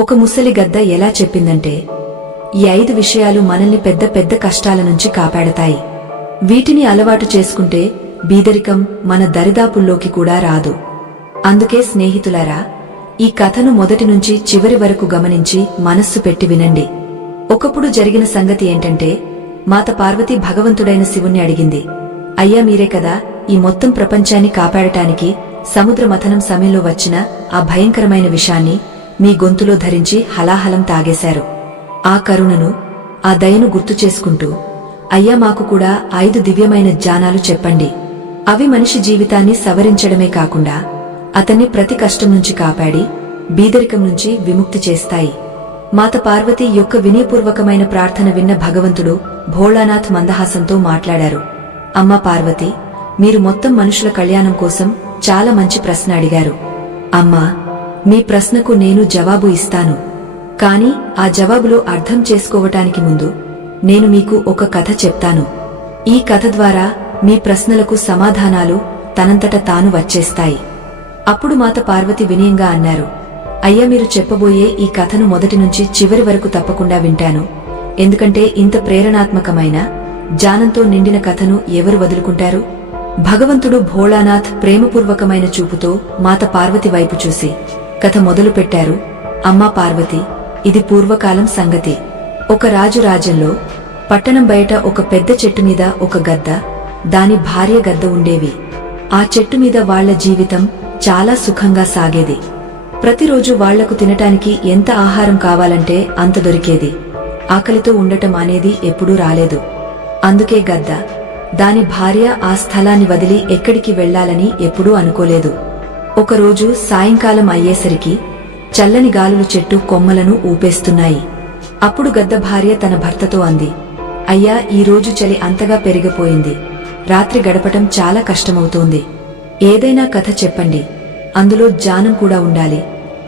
ఒక ముసలి గద్ద ఎలా చెప్పిందంటే, ఈ 5 విషయాలు మనల్ని పెద్ద పెద్ద కష్టాల నుంచి కాపాడతాయి. వీటిని అలవాటు చేసుకుంటే బీదరికం మన దరిదాపుల్లోకి కూడా రాదు. అందుకే స్నేహితులారా, ఈ కథను మొదటి నుంచి చివరి వరకు గమనించి మనస్సు పెట్టి వినండి. ఒకప్పుడు జరిగిన సంగతి ఏంటంటే, మాత పార్వతి భగవంతుడైన శివుణ్ణి అడిగింది, అయ్యా మీరే కదా ఈ మొత్తం ప్రపంచాన్ని కాపాడటానికి సముద్ర మథనం సమయంలో వచ్చిన ఆ భయంకరమైన విషాన్ని మీ గొంతులో ధరించి హలాహలం తాగేశారు. ఆ కరుణను, ఆ దయను గుర్తు చేసుకుంటూ, అయ్యా మాకు కూడా 5 దివ్యమైన జ్ఞానాలు చెప్పండి. అవి మనిషి జీవితాన్ని సవరించడమే కాకుండా అతన్ని ప్రతి కష్టం నుంచి కాపాడి బీదరికం నుంచి విముక్తి చేస్తాయి. మాత పార్వతి యొక్క వినయపూర్వకమైన ప్రార్థన విన్న భగవంతుడు భోళానాథ్ మందహాసంతో మాట్లాడారు. అమ్మా పార్వతి, మీరు మొత్తం మనుషుల కళ్యాణం కోసం చాలా మంచి ప్రశ్న అడిగారు. అమ్మా, మీ ప్రశ్నకు నేను జవాబు ఇస్తాను. కాని ఆ జవాబులో అర్థం చేసుకోవటానికి ముందు నేను మీకు ఒక కథ చెప్తాను. ఈ కథ ద్వారా మీ ప్రశ్నలకు సమాధానాలు తనంతట తాను వచ్చేస్తాయి. అప్పుడు మాత పార్వతి వినయంగా అన్నారు, అయ్యా మీరు చెప్పబోయే ఈ కథను మొదటి నుంచి చివరి వరకు తప్పకుండా వింటాను. ఎందుకంటే ఇంత ప్రేరణాత్మకమైన జ్ఞానంతో నిండిన కథను ఎవరు వదులుకుంటారు? భగవంతుడు భోళానాథ్ ప్రేమపూర్వకమైన చూపుతో మాత పార్వతి వైపు చూసి కథ మొదలు పెట్టారు. అమ్మా పార్వతి, ఇది పూర్వకాలం సంగతి. ఒక రాజు రాజ్యంలో పట్టణం బయట ఒక పెద్ద చెట్టు మీద ఒక గద్ద, దాని భార్య గద్ద ఉండేవి. ఆ చెట్టు మీద వాళ్ల జీవితం చాలా సుఖంగా సాగేది. ప్రతిరోజు వాళ్లకు తినటానికి ఎంత ఆహారం కావాలంటే అంత దొరికేది. ఆకలితో ఉండటం అనేది ఎప్పుడూ రాలేదు. అందుకే గద్ద, దాని భార్య ఆ స్థలాన్ని వదిలి ఎక్కడికి వెళ్లాలని ఎప్పుడూ అనుకోలేదు. ఒకరోజు సాయంకాలం అయ్యేసరికి చల్లని గాలులు చెట్టు కొమ్మలను ఊపేస్తున్నాయి. అప్పుడు గద్ద భార్య తన భర్తతో అంది, అయ్యా ఈరోజు చలి అంతగా పెరిగిపోయింది. రాత్రి గడపటం చాలా కష్టమవుతోంది. ఏదైనా కథ చెప్పండి. అందులో జ్ఞానం కూడా ఉండాలి,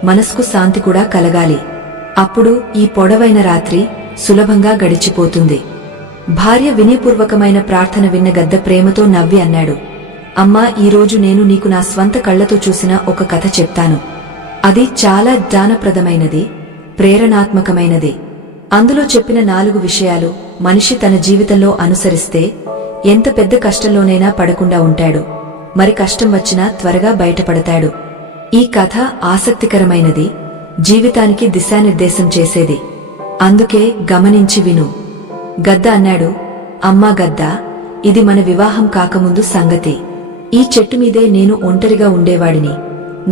మనస్కు శాంతి కూడా కలగాలి. అప్పుడు ఈ పొడవైన రాత్రి సులభంగా గడిచిపోతుంది. భార్య వినయపూర్వకమైన ప్రార్థన విన్న గద్ద ప్రేమతో నవ్వి అన్నాడు, అమ్మా ఈరోజు నేను నీకు నా స్వంత కళ్లతో చూసిన ఒక కథ చెప్తాను. అది చాలా జ్ఞానప్రదమైనది, ప్రేరణాత్మకమైనది. అందులో చెప్పిన 4 విషయాలు మనిషి తన జీవితంలో అనుసరిస్తే ఎంత పెద్ద కష్టంలోనైనా పడకుండా ఉంటాడు. మరి కష్టం వచ్చినా త్వరగా బయటపడతాడు. ఈ కథ ఆసక్తికరమైనది, జీవితానికి దిశానిర్దేశం చేసేది. అందుకే గమనించి విను. గద్ద అన్నాడు, అమ్మా గద్ద, ఇది మన వివాహం కాకముందు సంగతి. ఈ చెట్టు మీదే నేను ఒంటరిగా ఉండేవాడిని.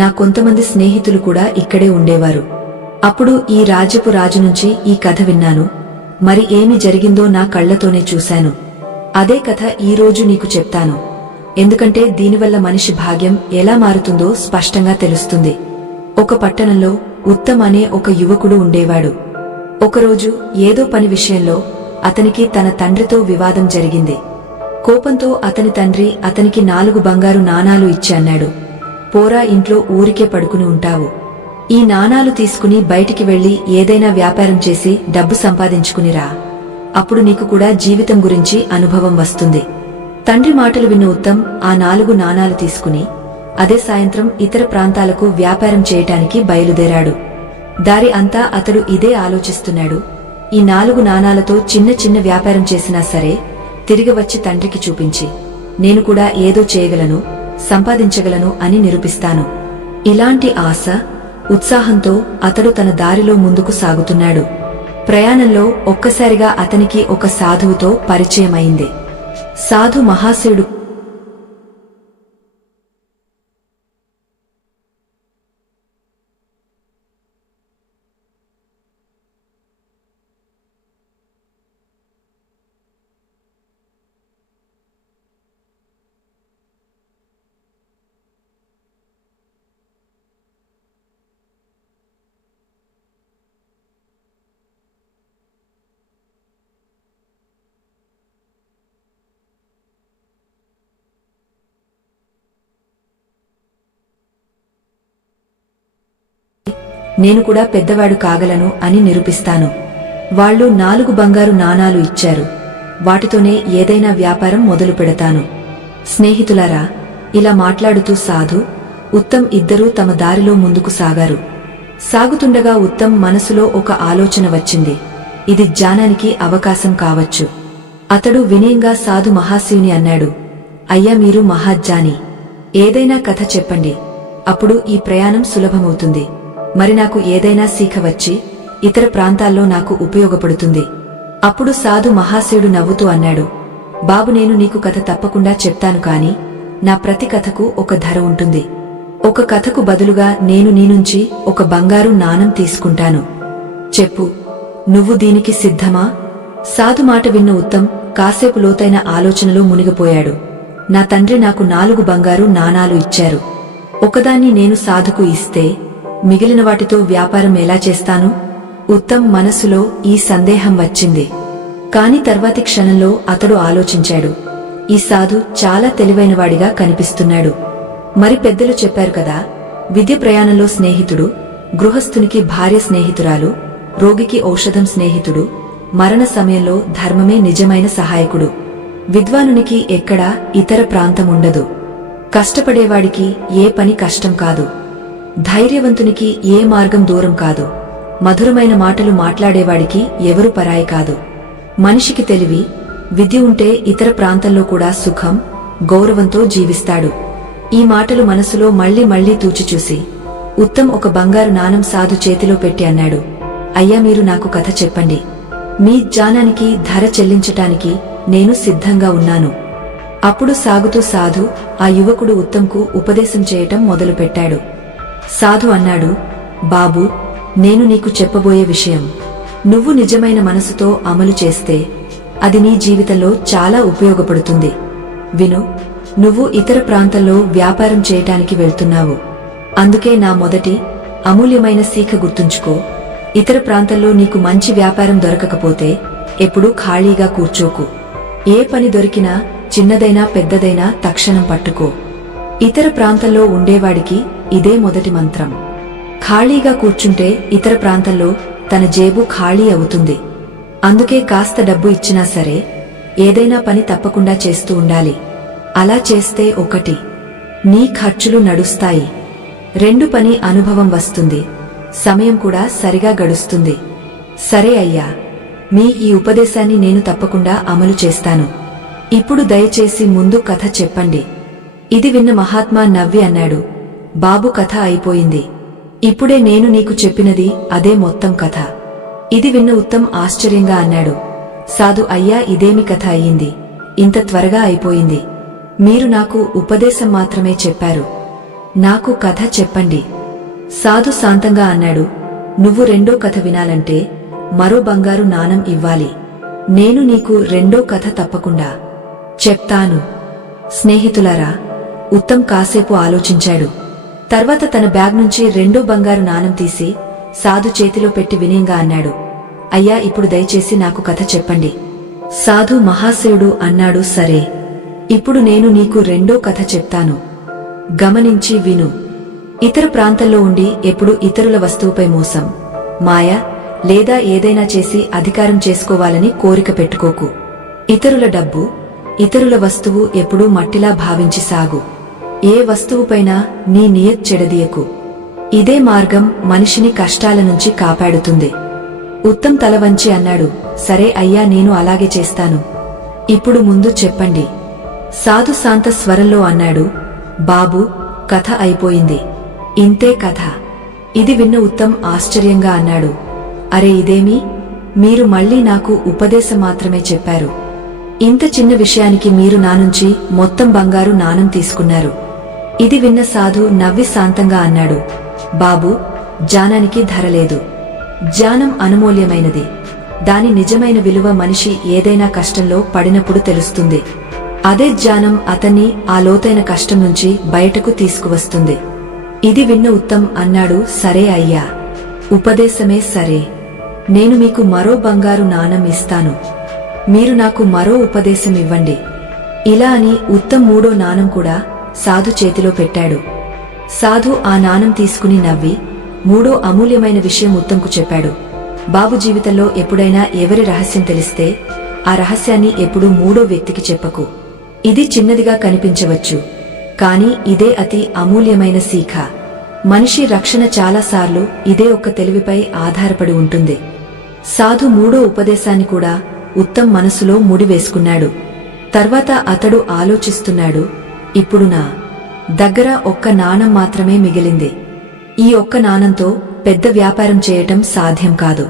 నా కొంతమంది స్నేహితులు కూడా ఇక్కడే ఉండేవారు. అప్పుడు ఈ రాజ్యపు రాజు నుంచి ఈ కథ విన్నాను. మరి ఏమి జరిగిందో నా కళ్లతోనే చూశాను. అదే కథ ఈ రోజు నీకు చెప్తాను. ఎందుకంటే దీనివల్ల మనిషి భాగ్యం ఎలా మారుతుందో స్పష్టంగా తెలుస్తుంది. ఒక పట్టణంలో ఉత్తమ్ అనే ఒక యువకుడు ఉండేవాడు. ఒకరోజు ఏదో పని విషయంలో అతనికి తన తండ్రితో వివాదం జరిగింది. కోపంతో అతని తండ్రి అతనికి 4 బంగారు నాణాలు ఇచ్చి అన్నాడు, పోరా ఇంట్లో ఊరికే పడుకుని ఉంటావు. ఈ నాణాలు తీసుకుని బయటికి వెళ్లి ఏదైనా వ్యాపారం చేసి డబ్బు సంపాదించుకునిరా. అప్పుడు నీకు కూడా జీవితం గురించి అనుభవం వస్తుంది. తండ్రి మాటలు విన్న ఉత్తమ్ ఆ 4 నాణాలు తీసుకుని అదే సాయంత్రం ఇతర ప్రాంతాలకు వ్యాపారం చేయటానికి బయలుదేరాడు. దారి అంతా అతడు ఇదే ఆలోచిస్తున్నాడు, ఈ 4 నాణాలతో చిన్న చిన్న వ్యాపారం చేసినా సరే తిరిగి వచ్చి తండ్రికి చూపించి నేను కూడా ఏదో చేయగలను, సంపాదించగలను అని నిరూపిస్తాను. ఇలాంటి ఆశ, ఉత్సాహంతో అతడు తన దారిలో ముందుకు సాగుతున్నాడు. ప్రయాణంలో ఒక్కసారిగా అతనికి ఒక సాధువుతో పరిచయమైంది. సాధు మహాశయుడు నేను కూడా పెద్దవాడు కాగలను అని నిరూపిస్తాను. వాళ్ళు 4 బంగారు నాణాలు ఇచ్చారు. వాటితోనే ఏదైనా వ్యాపారం మొదలు పెడతాను. స్నేహితులారా, ఇలా మాట్లాడుతూ సాధు, ఉత్తమ్ ఇద్దరూ తమ దారిలో ముందుకు సాగారు. సాగుతుండగా ఉత్తమ్ మనసులో ఒక ఆలోచన వచ్చింది. ఇది జ్ఞానానికి అవకాశం కావచ్చు. అతడు వినయంగా సాధు మహాశివుని అన్నాడు, అయ్యా మీరు మహాజ్ఞాని, ఏదైనా కథ చెప్పండి, అప్పుడు ఈ ప్రయాణం సులభమవుతుంది. మరి నాకు ఏదైనా శీఖ వచ్చి ఇతర ప్రాంతాల్లో నాకు ఉపయోగపడుతుంది. అప్పుడు సాధు మహాశివుడు నవ్వుతూ అన్నాడు, బాబు నేను నీకు కథ తప్పకుండా చెప్తాను, కాని నా ప్రతి కథకు ఒక ధర ఉంటుంది. ఒక కథకు బదులుగా నేను నీ నుంచి ఒక బంగారు నాణం తీసుకుంటాను. చెప్పు, నువ్వు దీనికి సిద్ధమా? సాధు మాట విన్న ఉత్తమ్ కాసేపు లోతైన ఆలోచనలో మునిగిపోయాడు. నా తండ్రి నాకు 4 బంగారు నాణాలు ఇచ్చారు. ఒకదాన్ని నేను సాధుకు ఇస్తే మిగిలిన వాటితో వ్యాపారం ఎలా చేస్తాను? ఉత్తమ్ మనసులో ఈ సందేహం వచ్చింది. కాని తర్వాతి క్షణంలో అతడు ఆలోచించాడు, ఈ సాధు చాలా తెలివైనవాడిగా కనిపిస్తున్నాడు. మరి పెద్దలు చెప్పారు కదా, విద్య ప్రయాణంలో స్నేహితుడు, గృహస్థునికి భార్య స్నేహితురాలు, రోగికి ఔషధం స్నేహితుడు, మరణ సమయంలో ధర్మమే నిజమైన సహాయకుడు. విద్వానునికి ఎక్కడా ఇతర ప్రాంతముండదు. కష్టపడేవాడికి ఏ పని కష్టం కాదు. ధైర్యవంతునికి ఏ మార్గం దూరం కాదు. మధురమైన మాటలు మాట్లాడేవాడికి ఎవరు పరాయి కాదు. మనిషికి తెలివి, విద్య ఉంటే ఇతర ప్రాంతంలో కూడా సుఖం, గౌరవంతో జీవిస్తాడు. ఈ మాటలు మనసులో మళ్లీ మళ్లీ తూచిచూసి ఉత్తమ్ ఒక బంగారు నాణం సాధు చేతిలో పెట్టి అన్నాడు, అయ్యా మీరు నాకు కథ చెప్పండి. మీ జ్ఞానానికి ధర చెల్లించటానికి నేను సిద్ధంగా ఉన్నాను. అప్పుడు సాగుతూ సాధు ఆ యువకుడు ఉత్తమ్కు ఉపదేశం చేయటం మొదలుపెట్టాడు. సాధు అన్నాడు, బాబూ, నేను నీకు చెప్పబోయే విషయం నువ్వు నిజమైన మనసుతో అమలు చేస్తే అది నీ జీవితంలో చాలా ఉపయోగపడుతుంది. విను, నువ్వు ఇతర ప్రాంతాల్లో వ్యాపారం చేయటానికి వెళ్తున్నావు. అందుకే నా మొదటి అమూల్యమైన శీఖ గుర్తుంచుకో. ఇతర ప్రాంతాల్లో నీకు మంచి వ్యాపారం దొరకకపోతే ఎప్పుడూ ఖాళీగా కూర్చోకు. ఏ పని దొరికినా చిన్నదైనా పెద్దదైనా తక్షణం పట్టుకో. ఇతర ప్రాంతాల్లో ఉండేవాడికి ఇదే మొదటి మంత్రం. ఖాళీగా కూర్చుంటే ఇతర ప్రాంతాల్లో తన జేబు ఖాళీ అవుతుంది. అందుకే కాస్త డబ్బు ఇచ్చినా సరే ఏదైనా పని తప్పకుండా చేస్తూ ఉండాలి. అలా చేస్తే 1 నీ ఖర్చులు నడుస్తాయి, 2 పని అనుభవం వస్తుంది, సమయం కూడా సరిగా గడుస్తుంది. సరే అయ్యా, మీ ఈ ఉపదేశాన్ని నేను తప్పకుండా అమలు చేస్తాను. ఇప్పుడు దయచేసి ముందు కథ చెప్పండి. ఇది విన్న మహాత్మా నవ్వి అన్నాడు, బాబు కథ అయిపోయింది. ఇప్పుడే నేను నీకు చెప్పినది అదే మొత్తం కథ. ఇది విన్న ఉత్తమ్ ఆశ్చర్యంగా అన్నాడు, సాధు అయ్యా ఇదేమి కథ అయ్యింది, ఇంత త్వరగా అయిపోయింది. మీరు నాకు ఉపదేశం మాత్రమే చెప్పారు, నాకు కథ చెప్పండి. సాధు శాంతంగా అన్నాడు, నువ్వు రెండో కథ వినాలంటే మరో బంగారు నాణం ఇవ్వాలి. నేను నీకు రెండో కథ తప్పకుండా చెప్తాను. స్నేహితులారా, ఉత్తమ్ కాసేపు ఆలోచించాడు. తర్వాత తన బ్యాగ్ నుంచి రెండో బంగారు నాణం తీసి సాధు చేతిలో పెట్టి వినయంగా అన్నాడు, అయ్యా ఇప్పుడు దయచేసి నాకు కథ చెప్పండి. సాధు మహాశయుడు అన్నాడు, సరే, ఇప్పుడు నేను నీకు రెండో కథ చెప్తాను. గమనించి విను. ఇతర ప్రాంతంలో ఉండి ఎప్పుడు ఇతరుల వస్తువుపై మోసం, మాయ లేదా ఏదైనా చేసి అధికారం చేసుకోవాలని కోరిక పెట్టుకోకు. ఇతరుల డబ్బు, ఇతరుల వస్తువు ఎప్పుడూ మట్టిలా భావించి సాగు. ఏ వస్తువుపైనా నీ నియత్ చెడదీయకు. ఇదే మార్గం మనిషిని కష్టాల నుంచి కాపాడుతుంది. ఉత్తమ్ తల వంచి అన్నాడు, సరే అయ్యా, నేను అలాగే చేస్తాను. ఇప్పుడు ముందు చెప్పండి. సాధు శాంత స్వరంలో అన్నాడు, బాబూ, కథ అయిపోయింది, ఇంతే కథ. ఇది విన్న ఉత్తమ్ ఆశ్చర్యంగా అన్నాడు, అరే ఇదేమి, మీరు మళ్లీ నాకు ఉపదేశం మాత్రమే చెప్పారు. ఇంత చిన్న విషయానికి మీరు నా నుంచి మొత్తం బంగారు నాణం తీసుకున్నారు. ఇది విన్న సాధు నవ్వి శాంతంగా అన్నాడు, బాబూ, జ్ఞానానికి ధర లేదు. జ్ఞానం అమూల్యమైనది. దాని నిజమైన విలువ మనిషి ఏదైనా కష్టంలో పడినప్పుడు తెలుస్తుంది. అదే జ్ఞానం అతన్ని ఆ లోతైన కష్టం నుంచి బయటకు తీసుకువస్తుంది. ఇది విన్న ఉత్తమ్ అన్నాడు, సరే అయ్యా, ఉపదేశమే సరే. నేను మీకు మరో బంగారు నాణం ఇస్తాను. మీరు నాకు మరో ఉపదేశం ఇవ్వండి. ఇలా అని ఉత్తమ్ మూడో నాణం కూడా సాధు చేతిలో పెట్టాడు. సాధు ఆ నాణం తీసుకుని నవ్వి మూడో అమూల్యమైన విషయం ఉత్తమ్కు చెప్పాడు. బాబు జీవితంలో ఎప్పుడైనా ఎవరి రహస్యం తెలిస్తే ఆ రహస్యాన్ని ఎప్పుడూ మూడో వ్యక్తికి చెప్పకు. ఇది చిన్నదిగా కనిపించవచ్చు, కాని ఇదే అతి అమూల్యమైన శీఖ. మనిషి రక్షణ చాలాసార్లు ఇదే ఒక్క తెలివిపై ఆధారపడి ఉంటుంది. సాధు మూడో ఉపదేశాన్ని కూడా ఉత్తమ్ మనసులో ముడివేసుకున్నాడు. తర్వాత అతడు ఆలోచిస్తున్నాడు, ఇప్పుడు నా దగ్గర ఒక్క నాణం మాత్రమే మిగిలింది. ఈ ఒక్క నాణంతో పెద్ద వ్యాపారం చేయటం సాధ్యం కాదు.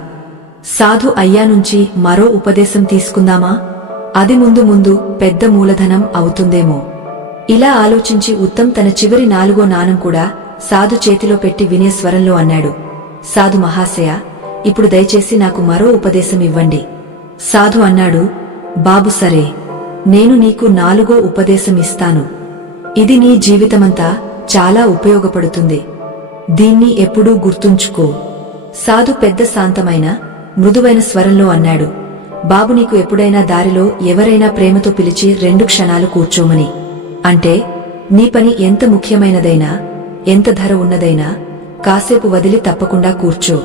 సాధు అయ్యా నుంచి మరో ఉపదేశం తీసుకుందామా? అది ముందు ముందు పెద్ద మూలధనం అవుతుందేమో. ఇలా ఆలోచించి ఉత్తమ్ తన చివరి 4వ నాణం కూడా సాధు చేతిలో పెట్టి వినే స్వరంలో అన్నాడు, సాధు మహాశయ, ఇప్పుడు దయచేసి నాకు మరో ఉపదేశం ఇవ్వండి. సాధు అన్నాడు, బాబు సరే, నేను నీకు 4వ ఉపదేశం ఇస్తాను. ఇది నీ జీవితమంతా చాలా ఉపయోగపడుతుంది. దీన్ని ఎప్పుడూ గుర్తుంచుకో. సాధు పెద్ద శాంతమైన మృదువైన స్వరంలో అన్నాడు, బాబు, నీకు ఎప్పుడైనా దారిలో ఎవరైనా ప్రేమతో పిలిచి 2 క్షణాలు కూర్చోమని అంటే, నీ పని ఎంత ముఖ్యమైనదైనా, ఎంత ధర ఉన్నదైనా కాసేపు వదిలి తప్పకుండా కూర్చో.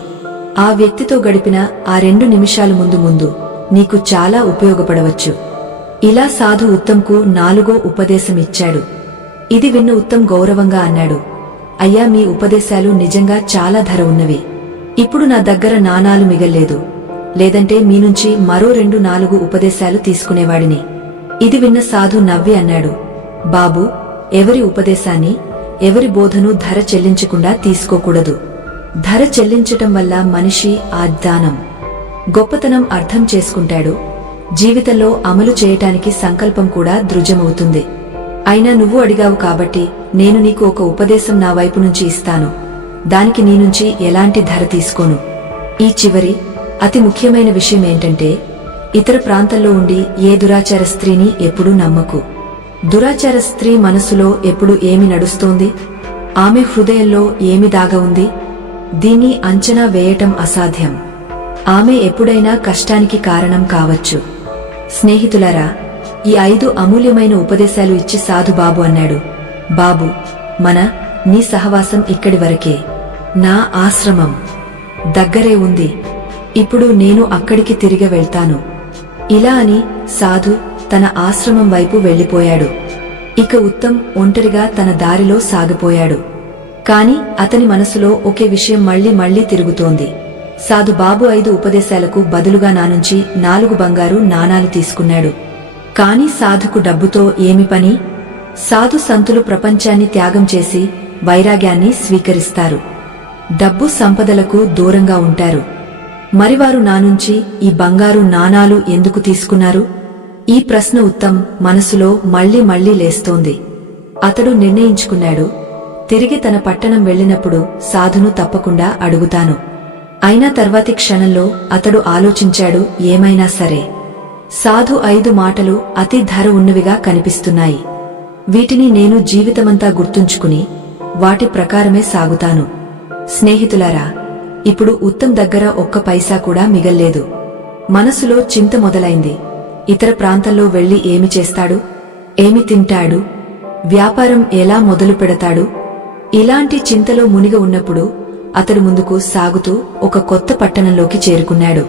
ఆ వ్యక్తితో గడిపిన ఆ 2 నిమిషాలు ముందు ముందు నీకు చాలా ఉపయోగపడవచ్చు. ఇలా సాధు ఉత్తమ్కు 4వ ఉపదేశం ఇచ్చాడు. ఇది విన్న ఉత్తమ్ గౌరవంగా అన్నాడు, అయ్యా, మీ ఉపదేశాలు నిజంగా చాలా ధర ఉన్నవి. ఇప్పుడు నా దగ్గర నాణాలు మిగల్లేదు, లేదంటే మీ నుంచి మరో 4 ఉపదేశాలు తీసుకునేవాడిని. ఇది విన్న సాధు నవ్వి అన్నాడు, బాబూ, ఎవరి ఉపదేశాన్ని, ఎవరి బోధను ధర చెల్లించకుండా తీసుకోకూడదు. ధర చెల్లించటం వల్ల మనిషి ఆ జ్ఞానం, గొప్పతనం అర్థం చేసుకుంటాడు. జీవితంలో అమలు చేయటానికి సంకల్పం కూడా దృఢమవుతుంది. అయినా నువ్వు అడిగావు కాబట్టి నేను నీకు ఒక ఉపదేశం నా వైపు నుంచి ఇస్తాను. దానికి నీ నుంచి ఎలాంటి ధర తీసుకోను. ఈ చివరి అతి ముఖ్యమైన విషయం ఏంటంటే, ఇతర ప్రాంతాల్లో ఉండి ఏ దురాచార స్త్రీని ఎప్పుడూ నమ్మకు. దురాచార స్త్రీ మనసులో ఎప్పుడు ఏమి నడుస్తోంది, ఆమె హృదయంలో ఏమి దాగా ఉంది, దీన్ని అంచనా వేయటం అసాధ్యం. ఆమె ఎప్పుడైనా కష్టానికి కారణం కావచ్చు. స్నేహితులారా, ఈ 5 అమూల్యమైన ఉపదేశాలు ఇచ్చి సాధు బాబు అన్నాడు, బాబు, నీ సహవాసం ఇక్కడి వరకే. నా ఆశ్రమం దగ్గరే ఉంది. ఇప్పుడు నేను అక్కడికి తిరిగి వెళ్తాను. ఇలా అని సాధు తన ఆశ్రమం వైపు వెళ్లిపోయాడు. ఇక ఉత్తమ్ ఒంటరిగా తన దారిలో సాగిపోయాడు. కాని అతని మనసులో ఒకే విషయం మళ్లీ మళ్లీ తిరుగుతోంది. సాధు బాబు 5 ఉపదేశాలకు బదులుగా నా నుంచి 4 బంగారు నాణాలు తీసుకున్నాడు. కాని సాధుకు డబ్బుతో ఏమి పని? సాధు సంతులు ప్రపంచాన్ని త్యాగం చేసి వైరాగ్యాన్ని స్వీకరిస్తారు. డబ్బు సంపదలకు దూరంగా ఉంటారు. మరివారు నా నుంచి ఈ బంగారు నాణాలు ఎందుకు తీసుకున్నారు? ఈ ప్రశ్న ఉత్తమ్ మనసులో మళ్లీ మళ్లీ లేస్తోంది. అతడు నిర్ణయించుకున్నాడు, తిరిగి తన పట్టణం వెళ్లినప్పుడు సాధును తప్పకుండా అడుగుతాను. అయినా తర్వాతి క్షణంలో అతడు ఆలోచించాడు, ఏమైనా సరే సాధు 5 మాటలు అతి ధర ఉన్నవిగా కనిపిస్తున్నాయి. వీటిని నేను జీవితమంతా గుర్తుంచుకుని వాటి ప్రకారమే సాగుతాను. స్నేహితులారా, ఇప్పుడు ఉత్తమ్ దగ్గర ఒక్క పైసా కూడా మిగల్లేదు. మనసులో చింత మొదలైంది. ఇతర ప్రాంతంలో వెళ్లి ఏమి చేస్తాడు, ఏమి తింటాడు, వ్యాపారం ఎలా మొదలు పెడతాడు? ఇలాంటి చింతలో మునిగి ఉన్నప్పుడు అతడు ముందుకు సాగుతూ ఒక కొత్త పట్టణంలోకి చేరుకున్నాడు.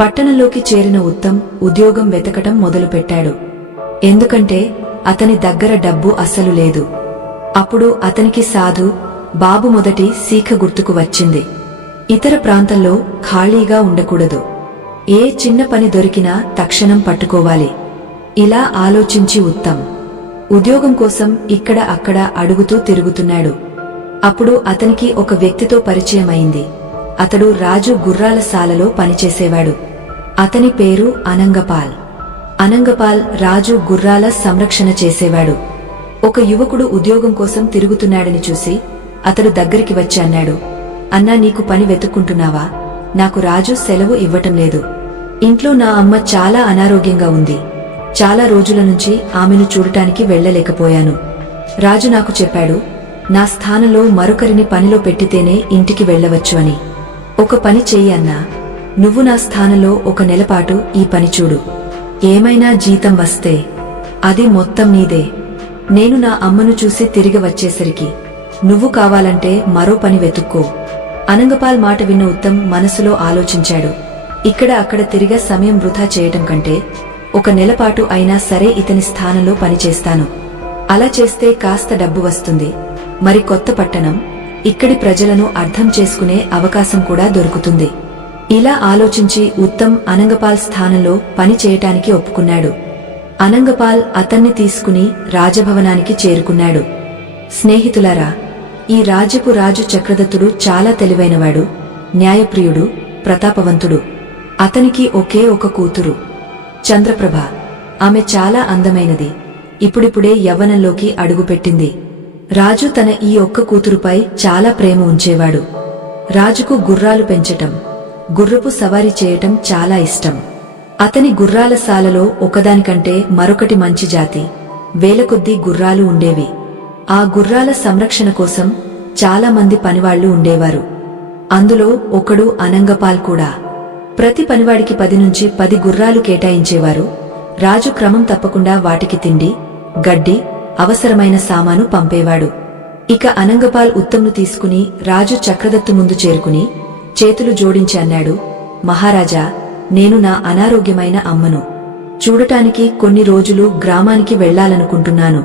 పట్టణంలోకి చేరిన ఉత్తమ్ ఉద్యోగం వెతకటం మొదలుపెట్టాడు. ఎందుకంటే అతని దగ్గర డబ్బు అస్సలు లేదు. అప్పుడు అతనికి సాధు బాబు మొదటి శీఖ గుర్తుకు వచ్చింది. ఇతర ప్రాంతంలో ఖాళీగా ఉండకూడదు. ఏ చిన్న పని దొరికినా తక్షణం పట్టుకోవాలి. ఇలా ఆలోచించి ఉత్తమ్ ఉద్యోగం కోసం ఇక్కడ అక్కడ అడుగుతూ తిరుగుతున్నాడు. అప్పుడు అతనికి ఒక వ్యక్తితో పరిచయం అయింది. అతడు రాజు గుర్రాల శాలలో పనిచేసేవాడు. అతని పేరు అనంగపాల్. అనంగపాల్ రాజు గుర్రాల సంరక్షణ చేసేవాడు. ఒక యువకుడు ఉద్యోగం కోసం తిరుగుతున్నాడని చూసి అతడు దగ్గరికి వచ్చి అన్నాడు, అన్నా, నీకు పని వెతుక్కుంటున్నావా? నాకు రాజు సెలవు ఇవ్వటం లేదు. ఇంట్లో నా అమ్మ చాలా అనారోగ్యంగా ఉంది. చాలా రోజుల నుంచి ఆమెను చూడటానికి వెళ్లలేకపోయాను. రాజు నాకు చెప్పాడు, నా స్థానంలో మరొకరిని పనిలో పెట్టితేనే ఇంటికి వెళ్లవచ్చు అని. ఒక పని చెయ్యి అన్నా, నువ్వు నా స్థానంలో 1 నెలపాటు ఈ పని చూడు. ఏమైనా జీతం వస్తే అది మొత్తం నీదే. నేను నా అమ్మను చూసి తిరిగి వచ్చేసరికి నువ్వు కావాలంటే మరో పని వెతుక్కో. అనంగపాల్ మాట విన్న ఉత్తమ్ మనసులో ఆలోచించాడు, ఇక్కడ అక్కడ తిరిగా సమయం వృధా చేయటం కంటే 1 నెలపాటు అయినా సరే ఇతని స్థానంలో పనిచేస్తాను. అలా చేస్తే కాస్త డబ్బు వస్తుంది. మరి కొత్త పట్టణం, ఇక్కడి ప్రజలను అర్థం చేసుకునే అవకాశం కూడా దొరుకుతుంది. ఇలా ఆలోచించి ఉత్తమ్ అనంగపాల్ స్థానంలో పని చేయటానికి ఒప్పుకున్నాడు. అనంగపాల్ అతన్ని తీసుకుని రాజభవనానికి చేరుకున్నాడు. స్నేహితులారా, ఈ రాజ్యపు రాజు చక్రదత్తుడు చాలా తెలివైనవాడు, న్యాయప్రియుడు, ప్రతాపవంతుడు. అతనికి ఒకే ఒక కూతురు, చంద్రప్రభ. ఆమె చాలా అందమైనది. ఇప్పుడిప్పుడే యవ్వనంలోకి అడుగుపెట్టింది. రాజు తన ఈ ఒక్క కూతురుపై చాలా ప్రేమ ఉంచేవాడు. రాజుకు గుర్రాలు పెంచటం, గుర్రపు సవారీ చేయటం చాలా ఇష్టం. అతని గుర్రాల శాలలో ఒకదానికంటే మరొకటి మంచి జాతి, వేలకొద్దీ గుర్రాలు ఉండేవి. ఆ గుర్రాల సంరక్షణ కోసం చాలా మంది పనివాళ్లు ఉండేవారు. అందులో ఒకడు అనంగపాల్ కూడా. ప్రతి పనివాడికి 10 నుంచి 10 గుర్రాలు కేటాయించేవారు. రాజు క్రమం తప్పకుండా వాటికి తిండి, గడ్డి, అవసరమైన సామాను పంపేవాడు. ఇక అనంగపాల్ ఉత్తమ్ను తీసుకుని రాజు చక్రదత్తు ముందు చేరుకుని చేతులు జోడించి అన్నాడు, మహారాజా, నేను నా అనారోగ్యమైన అమ్మను చూడటానికి కొన్ని రోజులు గ్రామానికి వెళ్లాలనుకుంటున్నాను.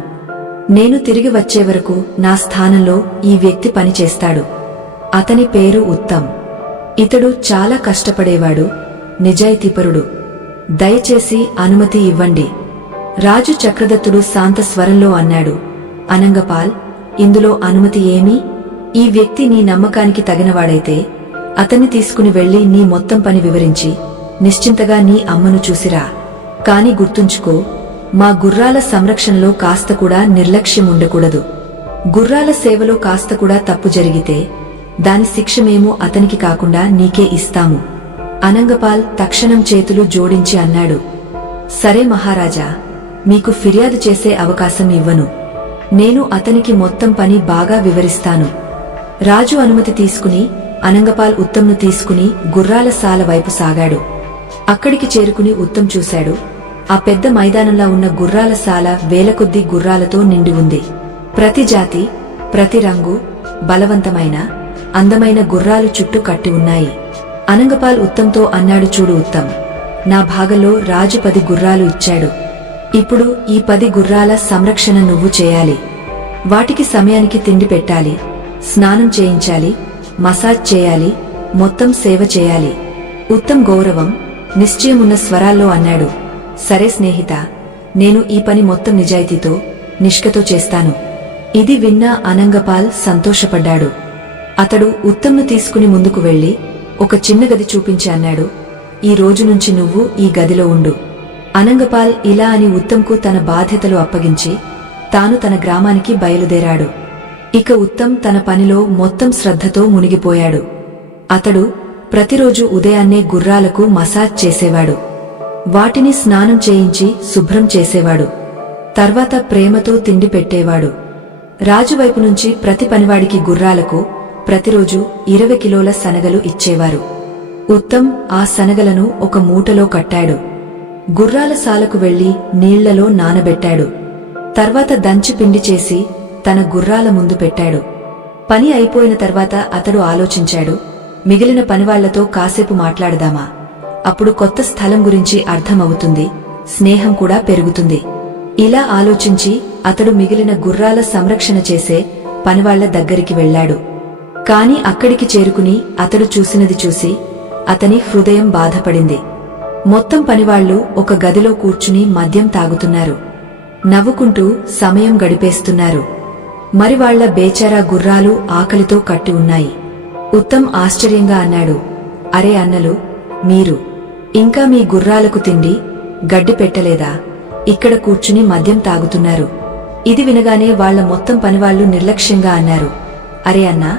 నేను తిరిగి వచ్చే వరకు నా స్థానంలో ఈ వ్యక్తి పనిచేస్తాడు. అతని పేరు ఉత్తమ్. ఇతడు చాలా కష్టపడేవాడు, నిజాయితీపరుడు. దయచేసి అనుమతి ఇవ్వండి. రాజు చక్రదత్తుడు శాంత స్వరంలో అన్నాడు, అనంగపాల్, ఇందులో అనుమతి ఏమీ? ఈ వ్యక్తి నీ నమ్మకానికి తగినవాడైతే అతన్ని తీసుకుని వెళ్లి నీ మొత్తం పని వివరించి నిశ్చింతగా నీ అమ్మను చూసిరా. కాని గుర్తుంచుకో, మా గుర్రాల సంరక్షణలో కాస్త కూడా నిర్లక్ష్యం ఉండకూడదు. గుర్రాల సేవలో కాస్త కూడా తప్పు జరిగితే దాని శిక్ష మేము అతనికి కాకుండా నీకే ఇస్తాము. అనంగపాల్ తక్షణం చేతులు జోడించి అన్నాడు, సరే మహారాజా, మీకు ఫిర్యాదు చేసే అవకాశం ఇవ్వను. నేను అతనికి మొత్తం పని బాగా వివరిస్తాను. రాజు అనుమతి తీసుకుని అనంగపాల్ ఉత్తమ్ను తీసుకుని గుర్రాల శాల వైపు సాగాడు. అక్కడికి చేరుకుని ఉత్తమ్ చూశాడు. ఆ పెద్ద మైదానంలా ఉన్న గుర్రాల శాల వేలకొద్దీ గుర్రాలతో నిండి ఉంది. ప్రతి జాతి, ప్రతి రంగు, బలవంతమైన, అందమైన గుర్రాలు చుట్టూ కట్టి ఉన్నాయి. అనంగపాల్ ఉత్తమ్తో అన్నాడు, చూడు ఉత్తమ్, నా భాగంలో రాజు 10 గుర్రాలు ఇచ్చాడు. ఇప్పుడు ఈ 10 గుర్రాల సంరక్షణ నువ్వు చేయాలి. వాటికి సమయానికి తిండి పెట్టాలి, స్నానం చేయించాలి, మసాజ్ చేయాలి, మొత్తం సేవ చేయాలి. ఉత్తమ్ గౌరవం, నిశ్చయమున్న స్వరాల్లో అన్నాడు, సరే స్నేహితా, నేను ఈ పని మొత్తం నిజాయితీతో, నిష్కతో చేస్తాను. ఇది విన్న అనంగపాల్ సంతోషపడ్డాడు. అతడు ఉత్తమ్ను తీసుకుని ముందుకు వెళ్లి ఒక చిన్న గది చూపించి అన్నాడు, ఈ రోజు నుంచి నువ్వు ఈ గదిలో ఉండు. అనంగపాల్ ఇలా అని ఉత్తమ్కు తన బాధ్యతలు అప్పగించి తాను తన గ్రామానికి బయలుదేరాడు. ఇక ఉత్తమ్ తన పనిలో మొత్తం శ్రద్ధతో మునిగిపోయాడు. అతడు ప్రతిరోజు ఉదయాన్నే గుర్రాలకు మసాజ్ చేసేవాడు. వాటిని స్నానం చేయించి శుభ్రం చేసేవాడు. తర్వాత ప్రేమతో తిండి పెట్టేవాడు. రాజువైపు నుంచి ప్రతి పనివాడికి గుర్రాలకు ప్రతిరోజు 20 కిలోల శనగలు ఇచ్చేవారు. ఉత్తమ్ ఆ శనగలను ఒక మూటలో కట్టాడు. గుర్రాల శాలకు వెళ్లి నీళ్లలో నానబెట్టాడు. తర్వాత దంచి పిండి చేసి తన గుర్రాల ముందు పెట్టాడు. పని అయిపోయిన తర్వాత అతడు ఆలోచించాడు, మిగిలిన పనివాళ్లతో కాసేపు మాట్లాడదామా? అప్పుడు కొత్త స్థలం గురించి అర్థమవుతుంది, స్నేహం కూడా పెరుగుతుంది. ఇలా ఆలోచించి అతడు మిగిలిన గుర్రాల సంరక్షణ చేసే పనివాళ్ల దగ్గరికి వెళ్లాడు. కాని అక్కడికి చేరుకుని అతడు చూసినది చూసి అతని హృదయం బాధపడింది. మొత్తం పనివాళ్లు ఒక గదిలో కూర్చుని మద్యం తాగుతున్నారు, నవ్వుకుంటూ సమయం గడిపేస్తున్నారు. మరి వాళ్ల బేచారా గుర్రాలు ఆకలితో కట్టి ఉన్నాయి. ఉత్తమ్ ఆశ్చర్యంగా అన్నాడు, అరే అన్నలు, మీరు ఇంకా మీ గుర్రాలకు తిండి, గడ్డి పెట్టలేదా? ఇక్కడ కూర్చుని మద్యం తాగుతున్నారు. ఇది వినగానే వాళ్ల మొత్తం పనివాళ్లు నిర్లక్ష్యంగా అన్నారు, అరే అన్నా,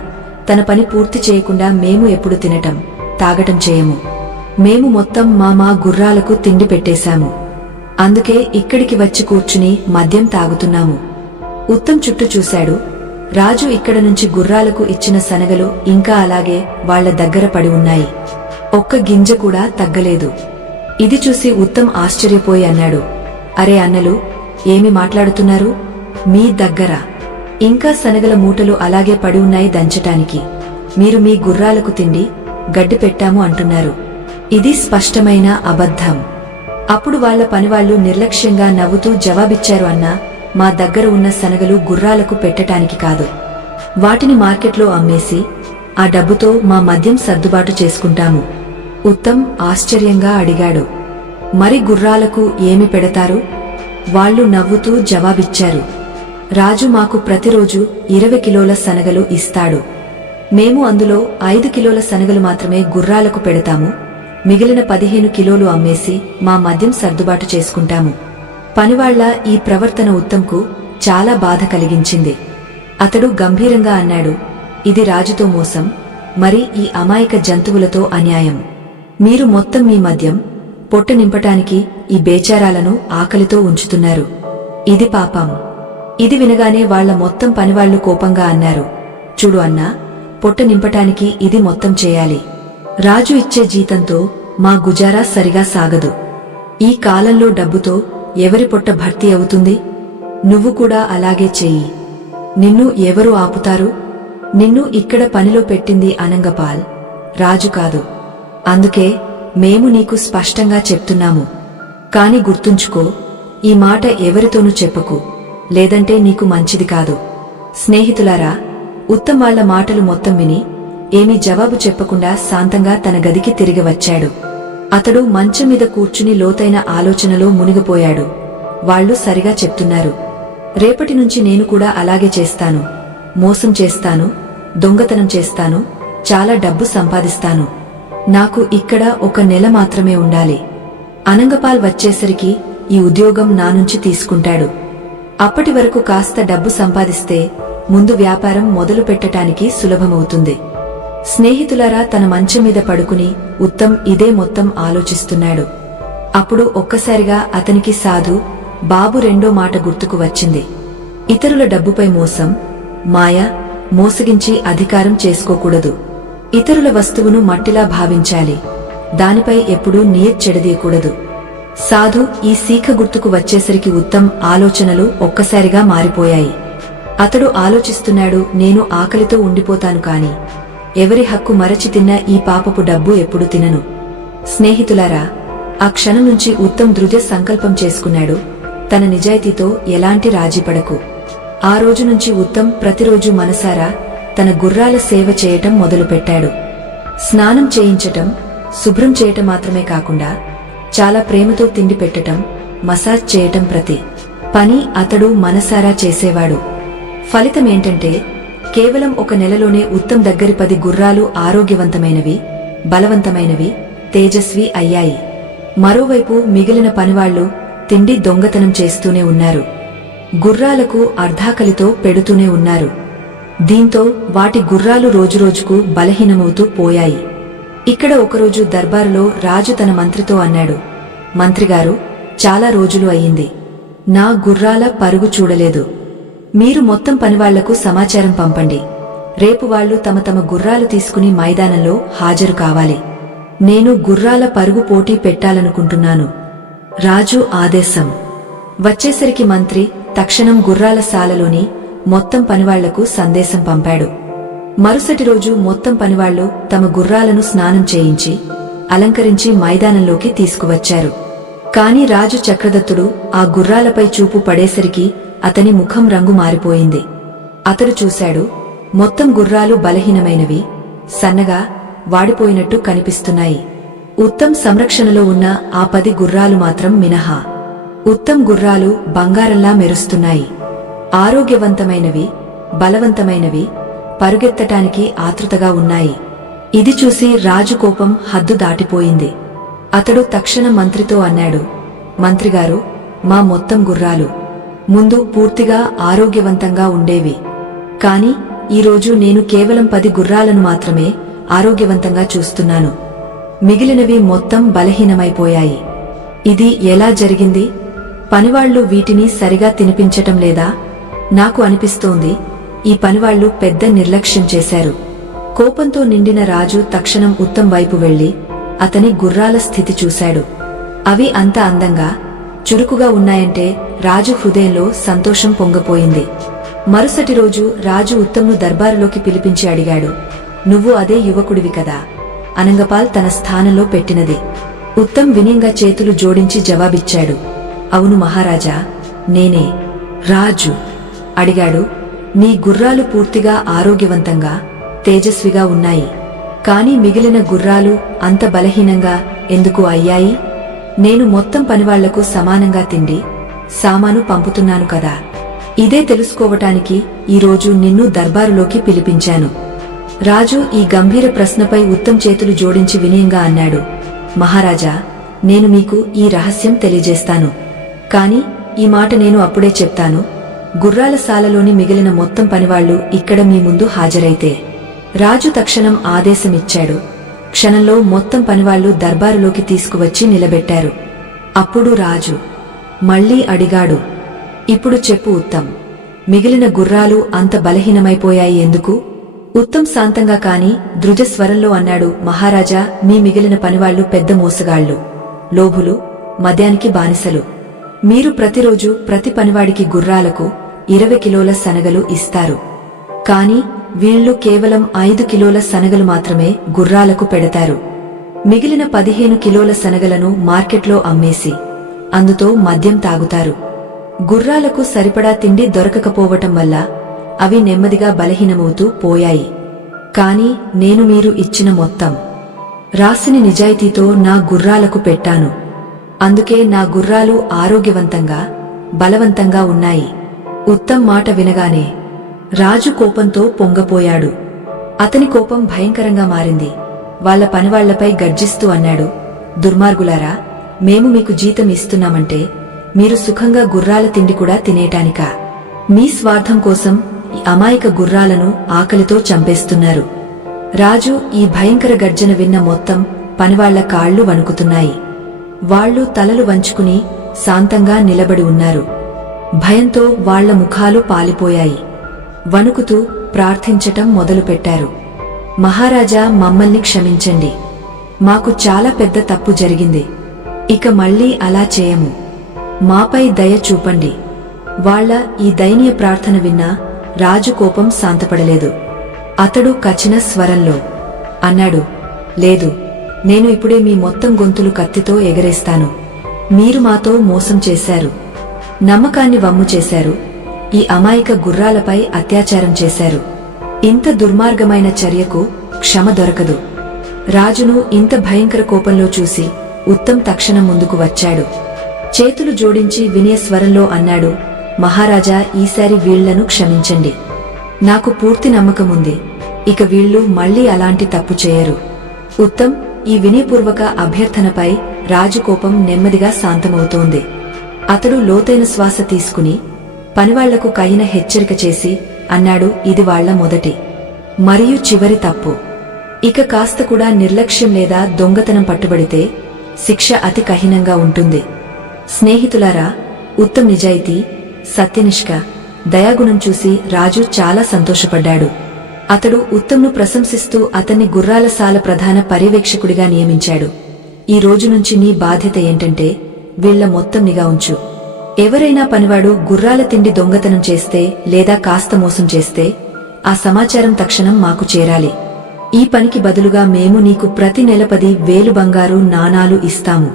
తన పని పూర్తి చేయకుండా మేము ఎప్పుడు తినటం, తాగటం చేయము. మేము మొత్తం మా గుర్రాలకు తిండి పెట్టేశాము. అందుకే ఇక్కడికి వచ్చి కూర్చుని మద్యం తాగుతున్నాము. ఉత్తమ్ చుట్టూ చూశాడు. రాజు ఇక్కడ నుంచి గుర్రాలకు ఇచ్చిన శనగలు ఇంకా అలాగే వాళ్ల దగ్గర పడి ఉన్నాయి. ఒక్క గింజ కూడా తగ్గలేదు. ఇది చూసి ఉత్తమ్ ఆశ్చర్యపోయి అన్నాడు, అరే అన్నలు, ఏమి మాట్లాడుతున్నారు? మీ దగ్గర ఇంకా శనగల మూటలు అలాగే పడి ఉన్నాయి దంచటానికి. మీరు మీ గుర్రాలకు తిండి, గడ్డి పెట్టాము అంటున్నారు. ఇది స్పష్టమైన అబద్ధం. అప్పుడు వాళ్ల పనివాళ్లు నిర్లక్ష్యంగా నవ్వుతూ జవాబిచ్చారు, అన్నా, మా దగ్గర ఉన్న శనగలు గుర్రాలకు పెట్టటానికి కాదు, వాటిని మార్కెట్లో అమ్మేసి ఆ డబ్బుతో మా మద్యం సర్దుబాటు చేసుకుంటాము. ఉత్తమ్ ఆశ్చర్యంగా అడిగాడు. మరి గుర్రాలకు ఏమి పెడతారు? వాళ్ళు నవ్వుతూ జవాబిచ్చారు. రాజు మాకు ప్రతిరోజు 20 కిలోల శనగలు ఇస్తాడు. మేము అందులో 5 కిలోల శనగలు మాత్రమే గుర్రాలకు పెడతాము. మిగిలిన 15 కిలోలు అమ్మేసి మా మద్యం సర్దుబాటు చేసుకుంటాము. పనివాళ్ల ఈ ప్రవర్తన ఉత్తమ్కు చాలా బాధ కలిగించింది. అతడు గంభీరంగా అన్నాడు, ఇది రాజుతో మోసం, మరి ఈ అమాయక జంతువులతో అన్యాయం. మీరు మొత్తం మీ మద్యం పొట్ట నింపటానికి ఈ బేచారాలను ఆకలితో ఉంచుతున్నారు. ఇది పాపం. ఇది వినగానే వాళ్ల మొత్తం పనివాళ్లు కోపంగా అన్నారు, చూడు అన్నా, పొట్ట నింపటానికి ఇది మొత్తం చేయాలి. రాజు ఇచ్చే జీతంతో మా గుజారా సరిగా సాగదు. ఈ కాలంలో డబ్బుతో ఎవరి పొట్ట భర్తీ అవుతుంది? నువ్వు కూడా అలాగే చెయ్యి. నిన్ను ఎవరు ఆపుతారు? నిన్ను ఇక్కడ పనిలో పెట్టింది అనంగపాల్, రాజు కాదు. అందుకే మేము నీకు స్పష్టంగా చెప్తున్నాము. కాని గుర్తుంచుకో, ఈ మాట ఎవరితోనూ చెప్పకు, లేదంటే నీకు మంచిది కాదు. స్నేహితులారా, ఉత్తమ్ వాళ్ల మాటలు మొత్తం విని ఏమీ జవాబు చెప్పకుండా శాంతంగా తన గదికి తిరిగి వచ్చాడు. అతడు మంచం మీద కూర్చుని లోతైన ఆలోచనలో మునిగిపోయాడు. వాళ్లు సరిగా చెప్తున్నారు. రేపటి నుంచి నేను కూడా అలాగే చేస్తాను. మోసం చేస్తాను, దొంగతనం చేస్తాను, చాలా డబ్బు సంపాదిస్తాను. నాకు ఇక్కడ 1 నెల మాత్రమే ఉండాలి. అనంగపాల్ వచ్చేసరికి ఈ ఉద్యోగం నా నుంచి తీసుకుంటాడు. అప్పటి వరకు కాస్త డబ్బు సంపాదిస్తే ముందు వ్యాపారం మొదలు పెట్టటానికి సులభమవుతుంది. స్నేహితులారా, తన మంచం మీద పడుకుని ఉత్తమ్ ఇదే మొత్తం ఆలోచిస్తున్నాడు. అప్పుడు ఒక్కసారిగా అతనికి సాధు బాబు రెండో మాట గుర్తుకు వచ్చింది. ఇతరుల డబ్బుపై మోసం, మాయ, మోసగించి అధికారం చేసుకోకూడదు. ఇతరుల వస్తువును మట్టిలా భావించాలి. దానిపై ఎప్పుడూ నియత్ చెడదీయకూడదు. సాధు ఈ శీఖ గుర్తుకు వచ్చేసరికి ఉత్తమ్ ఆలోచనలు ఒక్కసారిగా మారిపోయాయి. అతడు ఆలోచిస్తున్నాడు, నేను ఆకలితో ఉండిపోతాను కాని ఎవరి హక్కు మరచి తిన్న ఈ పాపపు డబ్బు ఎప్పుడు తినను. స్నేహితులారా, ఆ క్షణం నుంచి ఉత్తమ్ దృఢ సంకల్పం చేసుకున్నాడు, తన నిజాయితీతో ఎలాంటి రాజీపడకు. ఆ రోజు నుంచి ఉత్తమ్ ప్రతిరోజు మనసారా తన గుర్రాల సేవ చేయటం మొదలుపెట్టాడు. స్నానం చేయించటం, శుభ్రం చేయటం మాత్రమే కాకుండా చాలా ప్రేమతో తిండి పెట్టటం, మసాజ్ చేయటం, ప్రతి పని అతడు మనసారా చేసేవాడు. ఫలితమేంటంటే కేవలం 1 నెలలోనే ఉత్తమ్ దగ్గరి 10 గుర్రాలు ఆరోగ్యవంతమైనవి, బలవంతమైనవి, తేజస్వి అయ్యాయి. మరోవైపు మిగిలిన పనివాళ్లు తిండి దొంగతనం చేస్తూనే ఉన్నారు. గుర్రాలకు అర్ధాకలితో పెడుతూనే ఉన్నారు. దీంతో వాటి గుర్రాలు రోజురోజుకు బలహీనమవుతూ పోయాయి. ఇక్కడ ఒకరోజు దర్బారులో రాజు తన మంత్రితో అన్నాడు, మంత్రిగారు, చాలా రోజులు అయ్యింది. నా గుర్రాల పరుగు చూడలేదు. మీరు మొత్తం పనివాళ్లకు సమాచారం పంపండి. రేపు వాళ్లు తమ తమ గుర్రాలు తీసుకుని మైదానంలో హాజరు కావాలి. నేను గుర్రాల పరుగు పోటీ పెట్టాలనుకుంటున్నాను. రాజు ఆదేశం. వచ్చేసరికి మంత్రి తక్షణం గుర్రాల శాలలోని మొత్తం పనివాళ్లకు సందేశం పంపాడు. మరుసటి రోజు మొత్తం పనివాళ్లు తమ గుర్రాలను స్నానం చేయించి అలంకరించి మైదానంలోకి తీసుకువచ్చారు. కాని రాజు చక్రదత్తుడు ఆ గుర్రాలపై చూపు పడేసరికి అతని ముఖం రంగు మారిపోయింది. అతడు చూశాడు, మొత్తం గుర్రాలు బలహీనమైనవి, సన్నగా, వాడిపోయినట్టు కనిపిస్తున్నాయి. ఉత్తమ్ సంరక్షణలో ఉన్న ఆ 10 గుర్రాలు మాత్రం మినహా. ఉత్తమ్ గుర్రాలు బంగారంలా మెరుస్తున్నాయి. ఆరోగ్యవంతమైనవి, బలవంతమైనవి, పరుగెత్తటానికి ఆతృతగా ఉన్నాయి. ఇది చూసి రాజు కోపం హద్దు దాటిపోయింది. అతడు తక్షణం మంత్రితో అన్నాడు, మంత్రిగారు, మా మొత్తం గుర్రాలు ముందు పూర్తిగా ఆరోగ్యవంతంగా ఉండేవి. కాని ఈరోజు నేను కేవలం 10 గుర్రాలను మాత్రమే ఆరోగ్యవంతంగా చూస్తున్నాను. మిగిలినవి మొత్తం బలహీనమైపోయాయి. ఇది ఎలా జరిగింది? పనివాళ్లు వీటిని సరిగా తినిపించటం లేదా? నాకు అనిపిస్తోంది ఈ పనివాళ్లు పెద్ద నిర్లక్ష్యం చేశారు. కోపంతో నిండిన రాజు తక్షణం ఉత్తమ్ వైపు వెళ్లి అతని గుర్రాల స్థితి చూశాడు. అవి అంత అందంగా, చురుకుగా ఉన్నాయంటే రాజు హృదయంలో సంతోషం పొంగపోయింది. మరుసటి రోజు రాజు ఉత్తమ్ను దర్బారులోకి పిలిపించి అడిగాడు, నువ్వు అదే యువకుడివి కదా అనంగపాల్ తన స్థానంలో పెట్టినది? ఉత్తమ్ వినయంగా చేతులు జోడించి జవాబిచ్చాడు, అవును మహారాజా, నేనే. రాజు అడిగాడు, నీ గుర్రాలు పూర్తిగా ఆరోగ్యవంతంగా తేజస్విగా ఉన్నాయి, కాని మిగిలిన గుర్రాలు అంత బలహీనంగా ఎందుకు అయ్యాయి? నేను మొత్తం పనివాళ్లకు సమానంగా తిండి సామాను పంపుతున్నాను కదా. ఇదే తెలుసుకోవటానికి ఈరోజు నిన్ను దర్బారులోకి పిలిపించాను. రాజు ఈ గంభీర ప్రశ్నపై ఉత్తమ్ చేతులు జోడించి వినయంగా అన్నాడు, మహారాజా, నేను మీకు ఈ రహస్యం తెలియజేస్తాను. కాని ఈ మాట నేను అప్పుడే చెప్తాను. గుర్రాల సాలలోని మిగిలిన మొత్తం పనివాళ్లు ఇక్కడ మీ ముందు హాజరైతే. రాజు తక్షణం ఆదేశమిచ్చాడు. క్షణంలో మొత్తం పనివాళ్లు దర్బారులోకి తీసుకువచ్చి నిలబెట్టారు. అప్పుడు రాజు మళ్లీ అడిగాడు, ఇప్పుడు చెప్పు ఉత్తమ్, మిగిలిన గుర్రాలు అంత బలహీనమైపోయాయి ఎందుకు? ఉత్తమ్ శాంతంగా కాని దృఢస్వరంలో అన్నాడు, మహారాజా, మీ మిగిలిన పనివాళ్లు పెద్ద మోసగాళ్లు, లోభులు, మద్యానికి బానిసలు. మీరు ప్రతిరోజు ప్రతి పనివాడికి గుర్రాలకు 20 కిలోల శనగలు ఇస్తారు. కాని వీళ్లు కేవలం 5 కిలోల శనగలు మాత్రమే గుర్రాలకు పెడతారు. మిగిలిన 15 కిలోల శనగలను మార్కెట్లో అమ్మేసి అందుతో మద్యం తాగుతారు. గుర్రాలకు సరిపడా తిండి దొరకకపోవటం వల్ల అవి నెమ్మదిగా బలహీనమవుతూ పోయాయి. కాని నేను మీరు ఇచ్చిన మొత్తం రాశిని నిజాయితీతో నా గుర్రాలకు పెట్టాను. అందుకే నా గుర్రాలు ఆరోగ్యవంతంగా బలవంతంగా ఉన్నాయి. ఉత్తమ్ మాట వినగానే రాజు కోపంతో పొంగపోయాడు. అతని కోపం భయంకరంగా మారింది. వాళ్ల పనివాళ్లపై గర్జిస్తూ అన్నాడు, దుర్మార్గులారా, మేము మీకు జీతం ఇస్తున్నామంటే మీరు సుఖంగా గుర్రాల తిండి కూడా తినేటానికా? మీ స్వార్థం కోసం ఈ అమాయక గుర్రాలను ఆకలితో చంపేస్తున్నారు. రాజు ఈ భయంకర గర్జన విన్న మొత్తం పనివాళ్ల కాళ్లు వణుకుతున్నాయి. వాళ్లు తలలు వంచుకుని శాంతంగా నిలబడి ఉన్నారు. భయంతో వాళ్ల ముఖాలు పాలిపోయాయి. వణుకుతూ ప్రార్థించటం మొదలుపెట్టారు. మహారాజా, మమ్మల్ని క్షమించండి. మాకు చాలా పెద్ద తప్పు జరిగింది. ఇక మళ్లీ అలా చేయము. మాపై దయ చూపండి. వాళ్ల ఈ దయనీయ ప్రార్థన విన్నా రాజు కోపం శాంతపడలేదు. అతడు కచిన స్వరంలో అన్నాడు, లేదు, నేను ఇప్పుడే మీ మొత్తం గొంతులు కత్తితో ఎగరేస్తాను. మీరు మాతో మోసం చేశారు, నమ్మకాన్ని వమ్ము చేశారు, ఈ అమాయక గుర్రాలపై అత్యాచారం చేశారు. ఇంత దుర్మార్గమైన చర్యకు క్షమ దొరకదు. రాజును ఇంత భయంకర కోపంలో చూసి ఉత్తమ్ తక్షణం ముందుకు వచ్చాడు. చేతులు జోడించి వినయ స్వరంలో అన్నాడు, మహారాజా, ఈసారి వీళ్లను క్షమించండి. నాకు పూర్తి నమ్మకముంది. ఇక వీళ్లు మళ్లీ అలాంటి తప్పు చేయరు. ఉత్తమ్ ఈ వినయపూర్వక అభ్యర్థనపై రాజు కోపం నెమ్మదిగా శాంతమవుతోంది. అతడు లోతైన శ్వాస తీసుకుని పనివాళ్లకు కయిన హెచ్చరిక చేసి అన్నాడు, ఇది వాళ్ల మొదటి మరియు చివరి తప్పు. ఇక కాస్త కూడా నిర్లక్ష్యం లేదా దొంగతనం పట్టుబడితే శిక్ష అతి కఠినంగా ఉంటుంది. స్నేహితులారా, ఉత్తమ్ నిజాయితీ, సత్యనిష్క, దయాగుణం చూసి రాజు చాలా సంతోషపడ్డాడు. అతడు ఉత్తమ్ను ప్రశంసిస్తూ అతన్ని గుర్రాల సాల ప్రధాన పర్యవేక్షకుడిగా నియమించాడు. ఈ రోజు నుంచి నీ బాధ్యత ఏంటంటే వీళ్ల మొత్తం నిఘా ఉంచు. ఎవరైనా పనివాడు గుర్రాల తిండి దొంగతనం చేస్తే లేదా కాస్త మోసం చేస్తే ఆ సమాచారం తక్షణం మాకు చేరాలి. ఈ పనికి బదులుగా మేము నీకు ప్రతి నెల 10,000 బంగారు నాణాలు ఇస్తాము.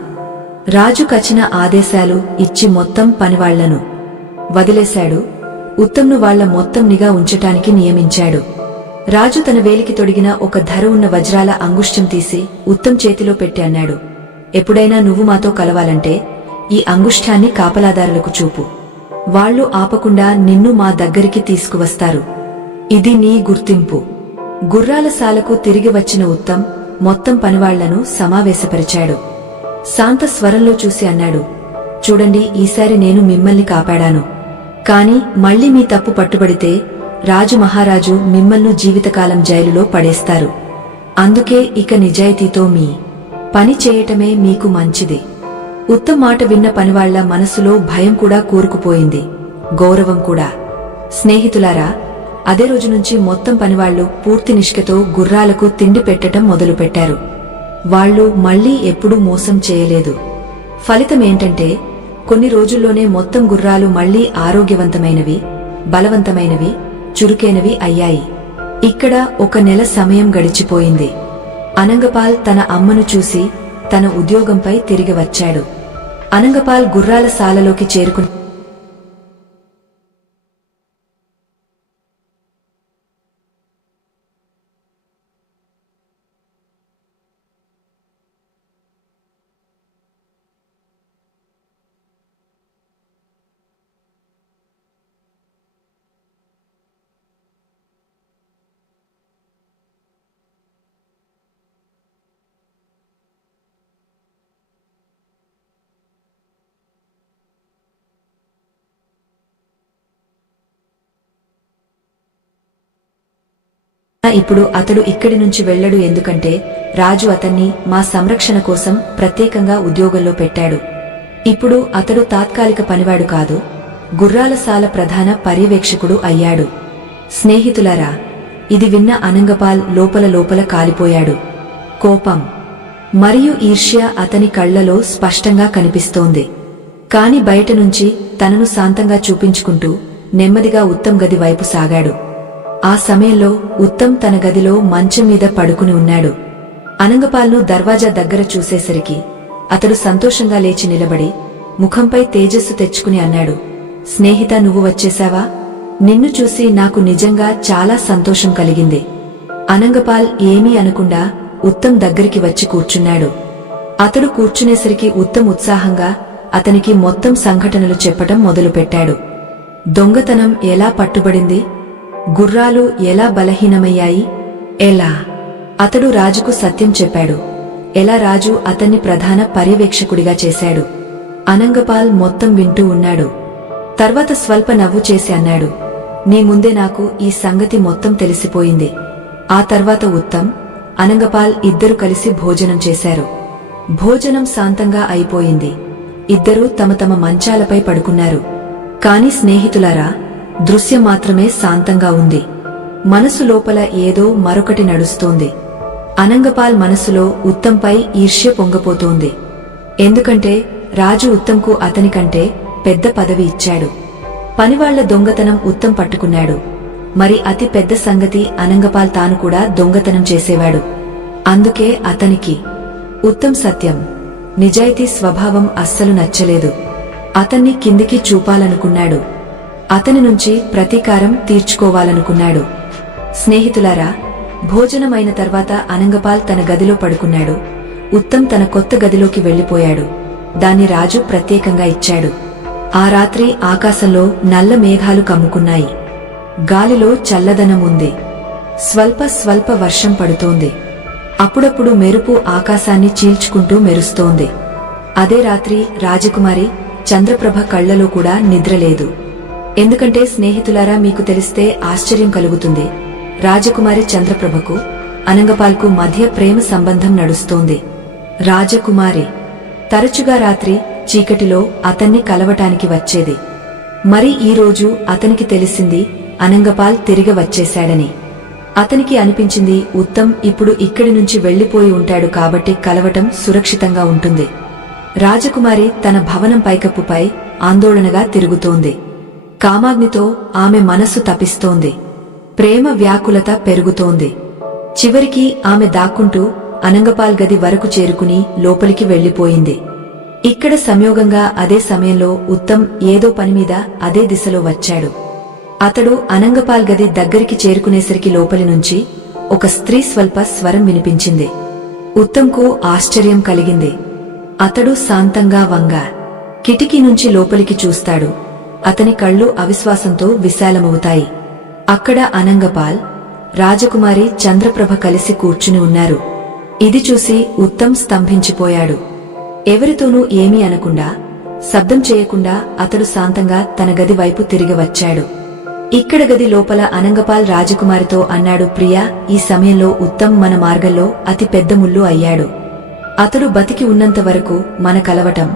రాజు కచిన ఆదేశాలు ఇచ్చి మొత్తం పనివాళ్లను వదిలేశాడు. ఉత్తమ్ను వాళ్ల మొత్తం నిఘా ఉంచటానికి నియమించాడు. రాజు తన వేలికి తొడిగిన ఒక ధర ఉన్న వజ్రాల అంగుష్టం తీసి ఉత్తమ్ చేతిలో పెట్టి అన్నాడు, ఎప్పుడైనా నువ్వు మాతో కలవాలంటే ఈ అంగుష్ఠాన్ని కాపలాదారులకు చూపు. వాళ్లు ఆపకుండా నిన్ను మా దగ్గరికి తీసుకువస్తారు. ఇది నీ గుర్తింపు. గుర్రాల సాలకు తిరిగి వచ్చిన ఉత్తమ్ మొత్తం పనివాళ్లను సమావేశపరిచాడు. శాంత స్వరంలో చూసి అన్నాడు, చూడండి, ఈసారి నేను మిమ్మల్ని కాపాడాను. కాని మళ్లీ మీ తప్పు పట్టుబడితే రాజు మహారాజు మిమ్మల్ని జీవితకాలం జైలులో పడేస్తారు. అందుకే ఇక నిజాయితీతో మీ పని చేయటమే మీకు మంచిది. ఉత్తమ్ మాట విన్న పనివాళ్ల మనసులో భయం కూడా కూరుకుపోయింది, గౌరవం కూడా. స్నేహితులారా, అదే రోజు నుంచి మొత్తం పనివాళ్లు పూర్తి నిష్ఠతో గుర్రాలకు తిండి పెట్టటం మొదలుపెట్టారు. వాళ్లు మళ్లీ ఎప్పుడూ మోసం చేయలేదు. ఫలితమేంటంటే కొన్ని రోజుల్లోనే మొత్తం గుర్రాలు మళ్లీ ఆరోగ్యవంతమైనవి, బలవంతమైనవి, చురుకైనవి అయ్యాయి. ఇక్కడ 1 నెల సమయం గడిచిపోయింది. అనంగపాల్ తన అమ్మను చూసి తన ఉద్యోగంపై తిరిగి వచ్చాడు. అనంగపాల్ గుర్రాల సాలలోకి చేరుకుని ఇప్పుడు అతడు ఇక్కడి నుంచి వెళ్ళడు, ఎందుకంటే రాజు అతన్ని మా సంరక్షణ కోసం ప్రత్యేకంగా ఉద్యోగంలో పెట్టాడు. ఇప్పుడు అతడు తాత్కాలిక పనివాడు కాదు, గుర్రాలశాల ప్రధాన పర్యవేక్షకుడు అయ్యాడు. స్నేహితులారా, ఇది విన్న అనంగపాల్ లోపల లోపల కాలిపోయాడు. కోపం మరియు ఈర్ష్య అతని కళ్లలో స్పష్టంగా కనిపిస్తోంది. కాని బయటనుంచి తనను శాంతంగా చూపించుకుంటూ నెమ్మదిగా ఉత్తమ్ గది వైపు సాగాడు. ఆ సమయంలో ఉత్తమ్ తన గదిలో మంచం మీద పడుకుని ఉన్నాడు. అనంగపాల్ను దర్వాజా దగ్గర చూసేసరికి అతడు సంతోషంగా లేచి నిలబడి ముఖంపై తేజస్సు తెచ్చుకుని అన్నాడు, స్నేహితా, నువ్వు వచ్చేశావా? నిన్ను చూసి నాకు నిజంగా చాలా సంతోషం కలిగింది. అనంగపాల్ ఏమీ అనకుండా ఉత్తమ్ దగ్గరికి వచ్చి కూర్చున్నాడు. అతడు కూర్చునేసరికి ఉత్తమ్ ఉత్సాహంగా అతనికి మొత్తం సంఘటనలు చెప్పటం మొదలుపెట్టాడు. దొంగతనం ఎలా పట్టుబడింది, గుర్రాలు ఎలా బలహీనమయ్యాయి, ఎలా అతడు రాజుకు సత్యం చెప్పాడు, ఎలా రాజు అతన్ని ప్రధాన పర్యవేక్షకుడిగా చేశాడు. అనంగపాల్ మొత్తం వింటూ ఉన్నాడు. తర్వాత స్వల్ప నవ్వు చేసి అన్నాడు, నీ ముందే నాకు ఈ సంగతి మొత్తం తెలిసిపోయింది. ఆ తర్వాత ఉత్తమ్, అనంగపాల్ ఇద్దరు కలిసి భోజనం చేశారు. భోజనం శాంతంగా అయిపోయింది. ఇద్దరూ తమ తమ మంచాలపై పడుకున్నారు. కాని స్నేహితులారా, దృశ్యం మాత్రమే శాంతంగా ఉంది. మనసు లోపల ఏదో మరొకటి నడుస్తోంది. అనంగపాల్ మనసులో ఉత్తంపై ఈర్ష్య పొంగపోతోంది. ఎందుకంటే రాజు ఉత్తంకు అతనికంటే పెద్ద పదవి ఇచ్చాడు. పనివాళ్ల దొంగతనం ఉత్తం పట్టుకున్నాడు. మరి అతి పెద్ద సంగతి, అనంగపాల్ తాను కూడా దొంగతనం చేసేవాడు. అందుకే అతనికి ఉత్తమ్ సత్యం, నిజాయితీ స్వభావం అస్సలు నచ్చలేదు. అతన్ని కిందికి చూపాలనుకున్నాడు. అతని నుంచి ప్రతీకారం తీర్చుకోవాలనుకున్నాడు. స్నేహితులారా, భోజనమైన తర్వాత అనంగపాల్ తన గదిలో పడుకున్నాడు. ఉత్తమ్ తన కొత్త గదిలోకి వెళ్లిపోయాడు. దాన్ని రాజు ప్రత్యేకంగా ఇచ్చాడు. ఆ రాత్రి ఆకాశంలో నల్ల మేఘాలు కమ్ముకున్నాయి. గాలిలో చల్లదనం ఉంది. స్వల్ప స్వల్ప వర్షం పడుతోంది. అప్పుడప్పుడు మెరుపు ఆకాశాన్ని చీల్చుకుంటూ మెరుస్తోంది. అదే రాత్రి రాజకుమారి చంద్రప్రభ కళ్లలో కూడా నిద్రలేదు. ఎందుకంటే స్నేహితులారా, మీకు తెలిస్తే ఆశ్చర్యం కలుగుతుంది. రాజకుమారి చంద్రప్రభకు అనంగపాల్కు మధ్య ప్రేమ సంబంధం నడుస్తోంది. రాజకుమారి తరచుగా రాత్రి చీకటిలో అతన్ని కలవటానికి వచ్చేది. మరి ఈరోజు అతనికి తెలిసింది అనంగపాల్ తిరిగి వచ్చేశాడని. అతనికి అనిపించింది, ఉత్తమ్ ఇప్పుడు ఇక్కడి నుంచి వెళ్లిపోయి ఉంటాడు కాబట్టి కలవటం సురక్షితంగా ఉంటుంది. రాజకుమారి తన భవనం పైకప్పుపై ఆందోళనగా తిరుగుతోంది. కామాగ్నితో ఆమె మనస్సు తపిస్తోంది. ప్రేమ వ్యాకులత పెరుగుతోంది. చివరికి ఆమె దాక్కుంటూ అనంగపాల్ గది వరకు చేరుకుని లోపలికి వెళ్లిపోయింది. ఇక్కడ సంయోగంగా అదే సమయంలో ఉత్తమ్ ఏదో పనిమీద అదే దిశలో వచ్చాడు. అతడు అనంగపాల్ గది దగ్గరికి చేరుకునేసరికి లోపలి నుంచి ఒక స్త్రీ స్వల్ప స్వరం వినిపించింది. ఉత్తమ్కు ఆశ్చర్యం కలిగింది. అతడు శాంతంగా వంగా కిటికీ నుంచి లోపలికి చూస్తాడు. అతని కళ్ళు అవిశ్వాసంతో విశాలమవుతాయి. అక్కడ అనంగపాల్, రాజకుమారి చంద్రప్రభ కలిసి కూర్చుని ఉన్నారు. ఇది చూసి ఉత్తమ్ స్తంభించిపోయాడు. ఎవరితోనూ ఏమీ అనకుండా, శబ్దం చేయకుండా అతడు శాంతంగా తన గది వైపు తిరిగి వచ్చాడు. ఇక్కడ గది లోపల అనంగపాల్ రాజకుమారితో అన్నాడు, ప్రియా, ఈ సమయంలో ఉత్తమ్ మన మార్గంలో అతి పెద్ద ముల్లు అయ్యాడు. అతడు బతికి ఉన్నంత వరకు మన కలవటం,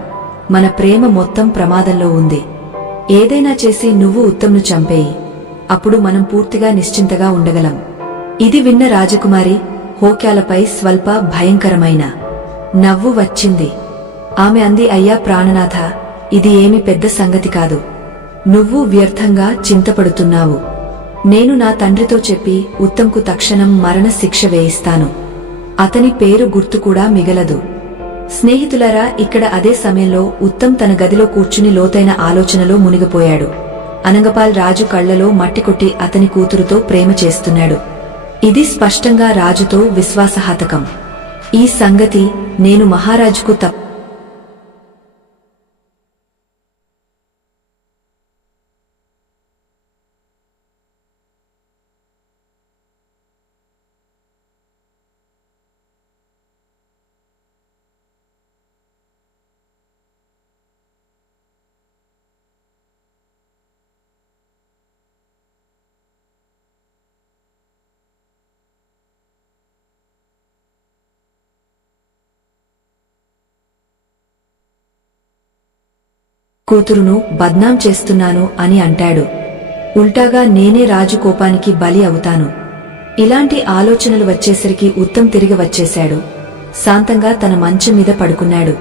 మన ప్రేమ మొత్తం ప్రమాదంలో ఉంది. ఏదైనా చేసి నువ్వు ఉత్తమ్ను చంపేయి. అప్పుడు మనం పూర్తిగా నిశ్చింతగా ఉండగలం. ఇది విన్న రాజకుమారి హోక్యాలపై స్వల్ప భయంకరమైన నవ్వు వచ్చింది. ఆమె అంది, అయ్యా ప్రాణనాథ, ఇది ఏమి పెద్ద సంగతి కాదు. నువ్వు వ్యర్థంగా చింతపడుతున్నావు. నేను నా తండ్రితో చెప్పి ఉత్తమ్కు తక్షణం మరణ శిక్ష వేయిస్తాను. అతని పేరు గుర్తు కూడా మిగలదు. స్నేహితులారా, ఇక్కడ అదే సమయంలో ఉత్తమ్ తన గదిలో కూర్చుని లోతైన ఆలోచనలో మునిగిపోయాడు. అనంగపాల్ రాజు కళ్లలో మట్టి కొట్టి అతని కూతురుతో ప్రేమ చేస్తున్నాడు. ఇది స్పష్టంగా రాజుతో విశ్వాసఘాతకం. ఈ సంగతి నేను మహారాజుకు కూతురును బద్నాం చేస్తున్నాను అని అంటాడు. ఉల్టాగా నేనే రాజు కోపానికి బలి అవుతాను. ఇలాంటి ఆలోచనలు వచ్చేసరికి ఉత్తమ్ తిరిగి వచ్చేశాడు. శాంతంగా తన మంచం మీద పడుకున్నాడు.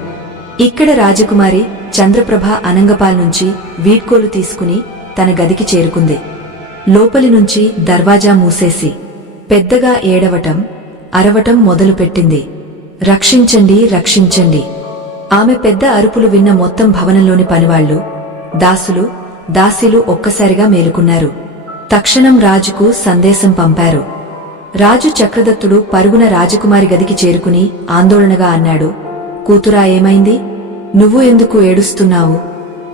ఇక్కడ రాజకుమారి చంద్రప్రభ అనంగపాల్ నుంచి వీడ్కోలు తీసుకుని తన గదికి చేరుకుంది. లోపలి నుంచి దర్వాజా మూసేసి పెద్దగా ఏడవటం, అరవటం మొదలుపెట్టింది. రక్షించండి, రక్షించండి. ఆమె పెద్ద అరుపులు విన్న మొత్తం భవనంలోని పనివాళ్లు, దాసులు, దాసీలు ఒక్కసారిగా మేలుకున్నారు. తక్షణం రాజుకు సందేశం పంపారు. రాజు చక్రదత్తుడు పరుగున రాజకుమారి గదికి చేరుకుని ఆందోళనగా అన్నాడు, కూతురా, ఏమైంది? నువ్వు ఎందుకు ఏడుస్తున్నావు?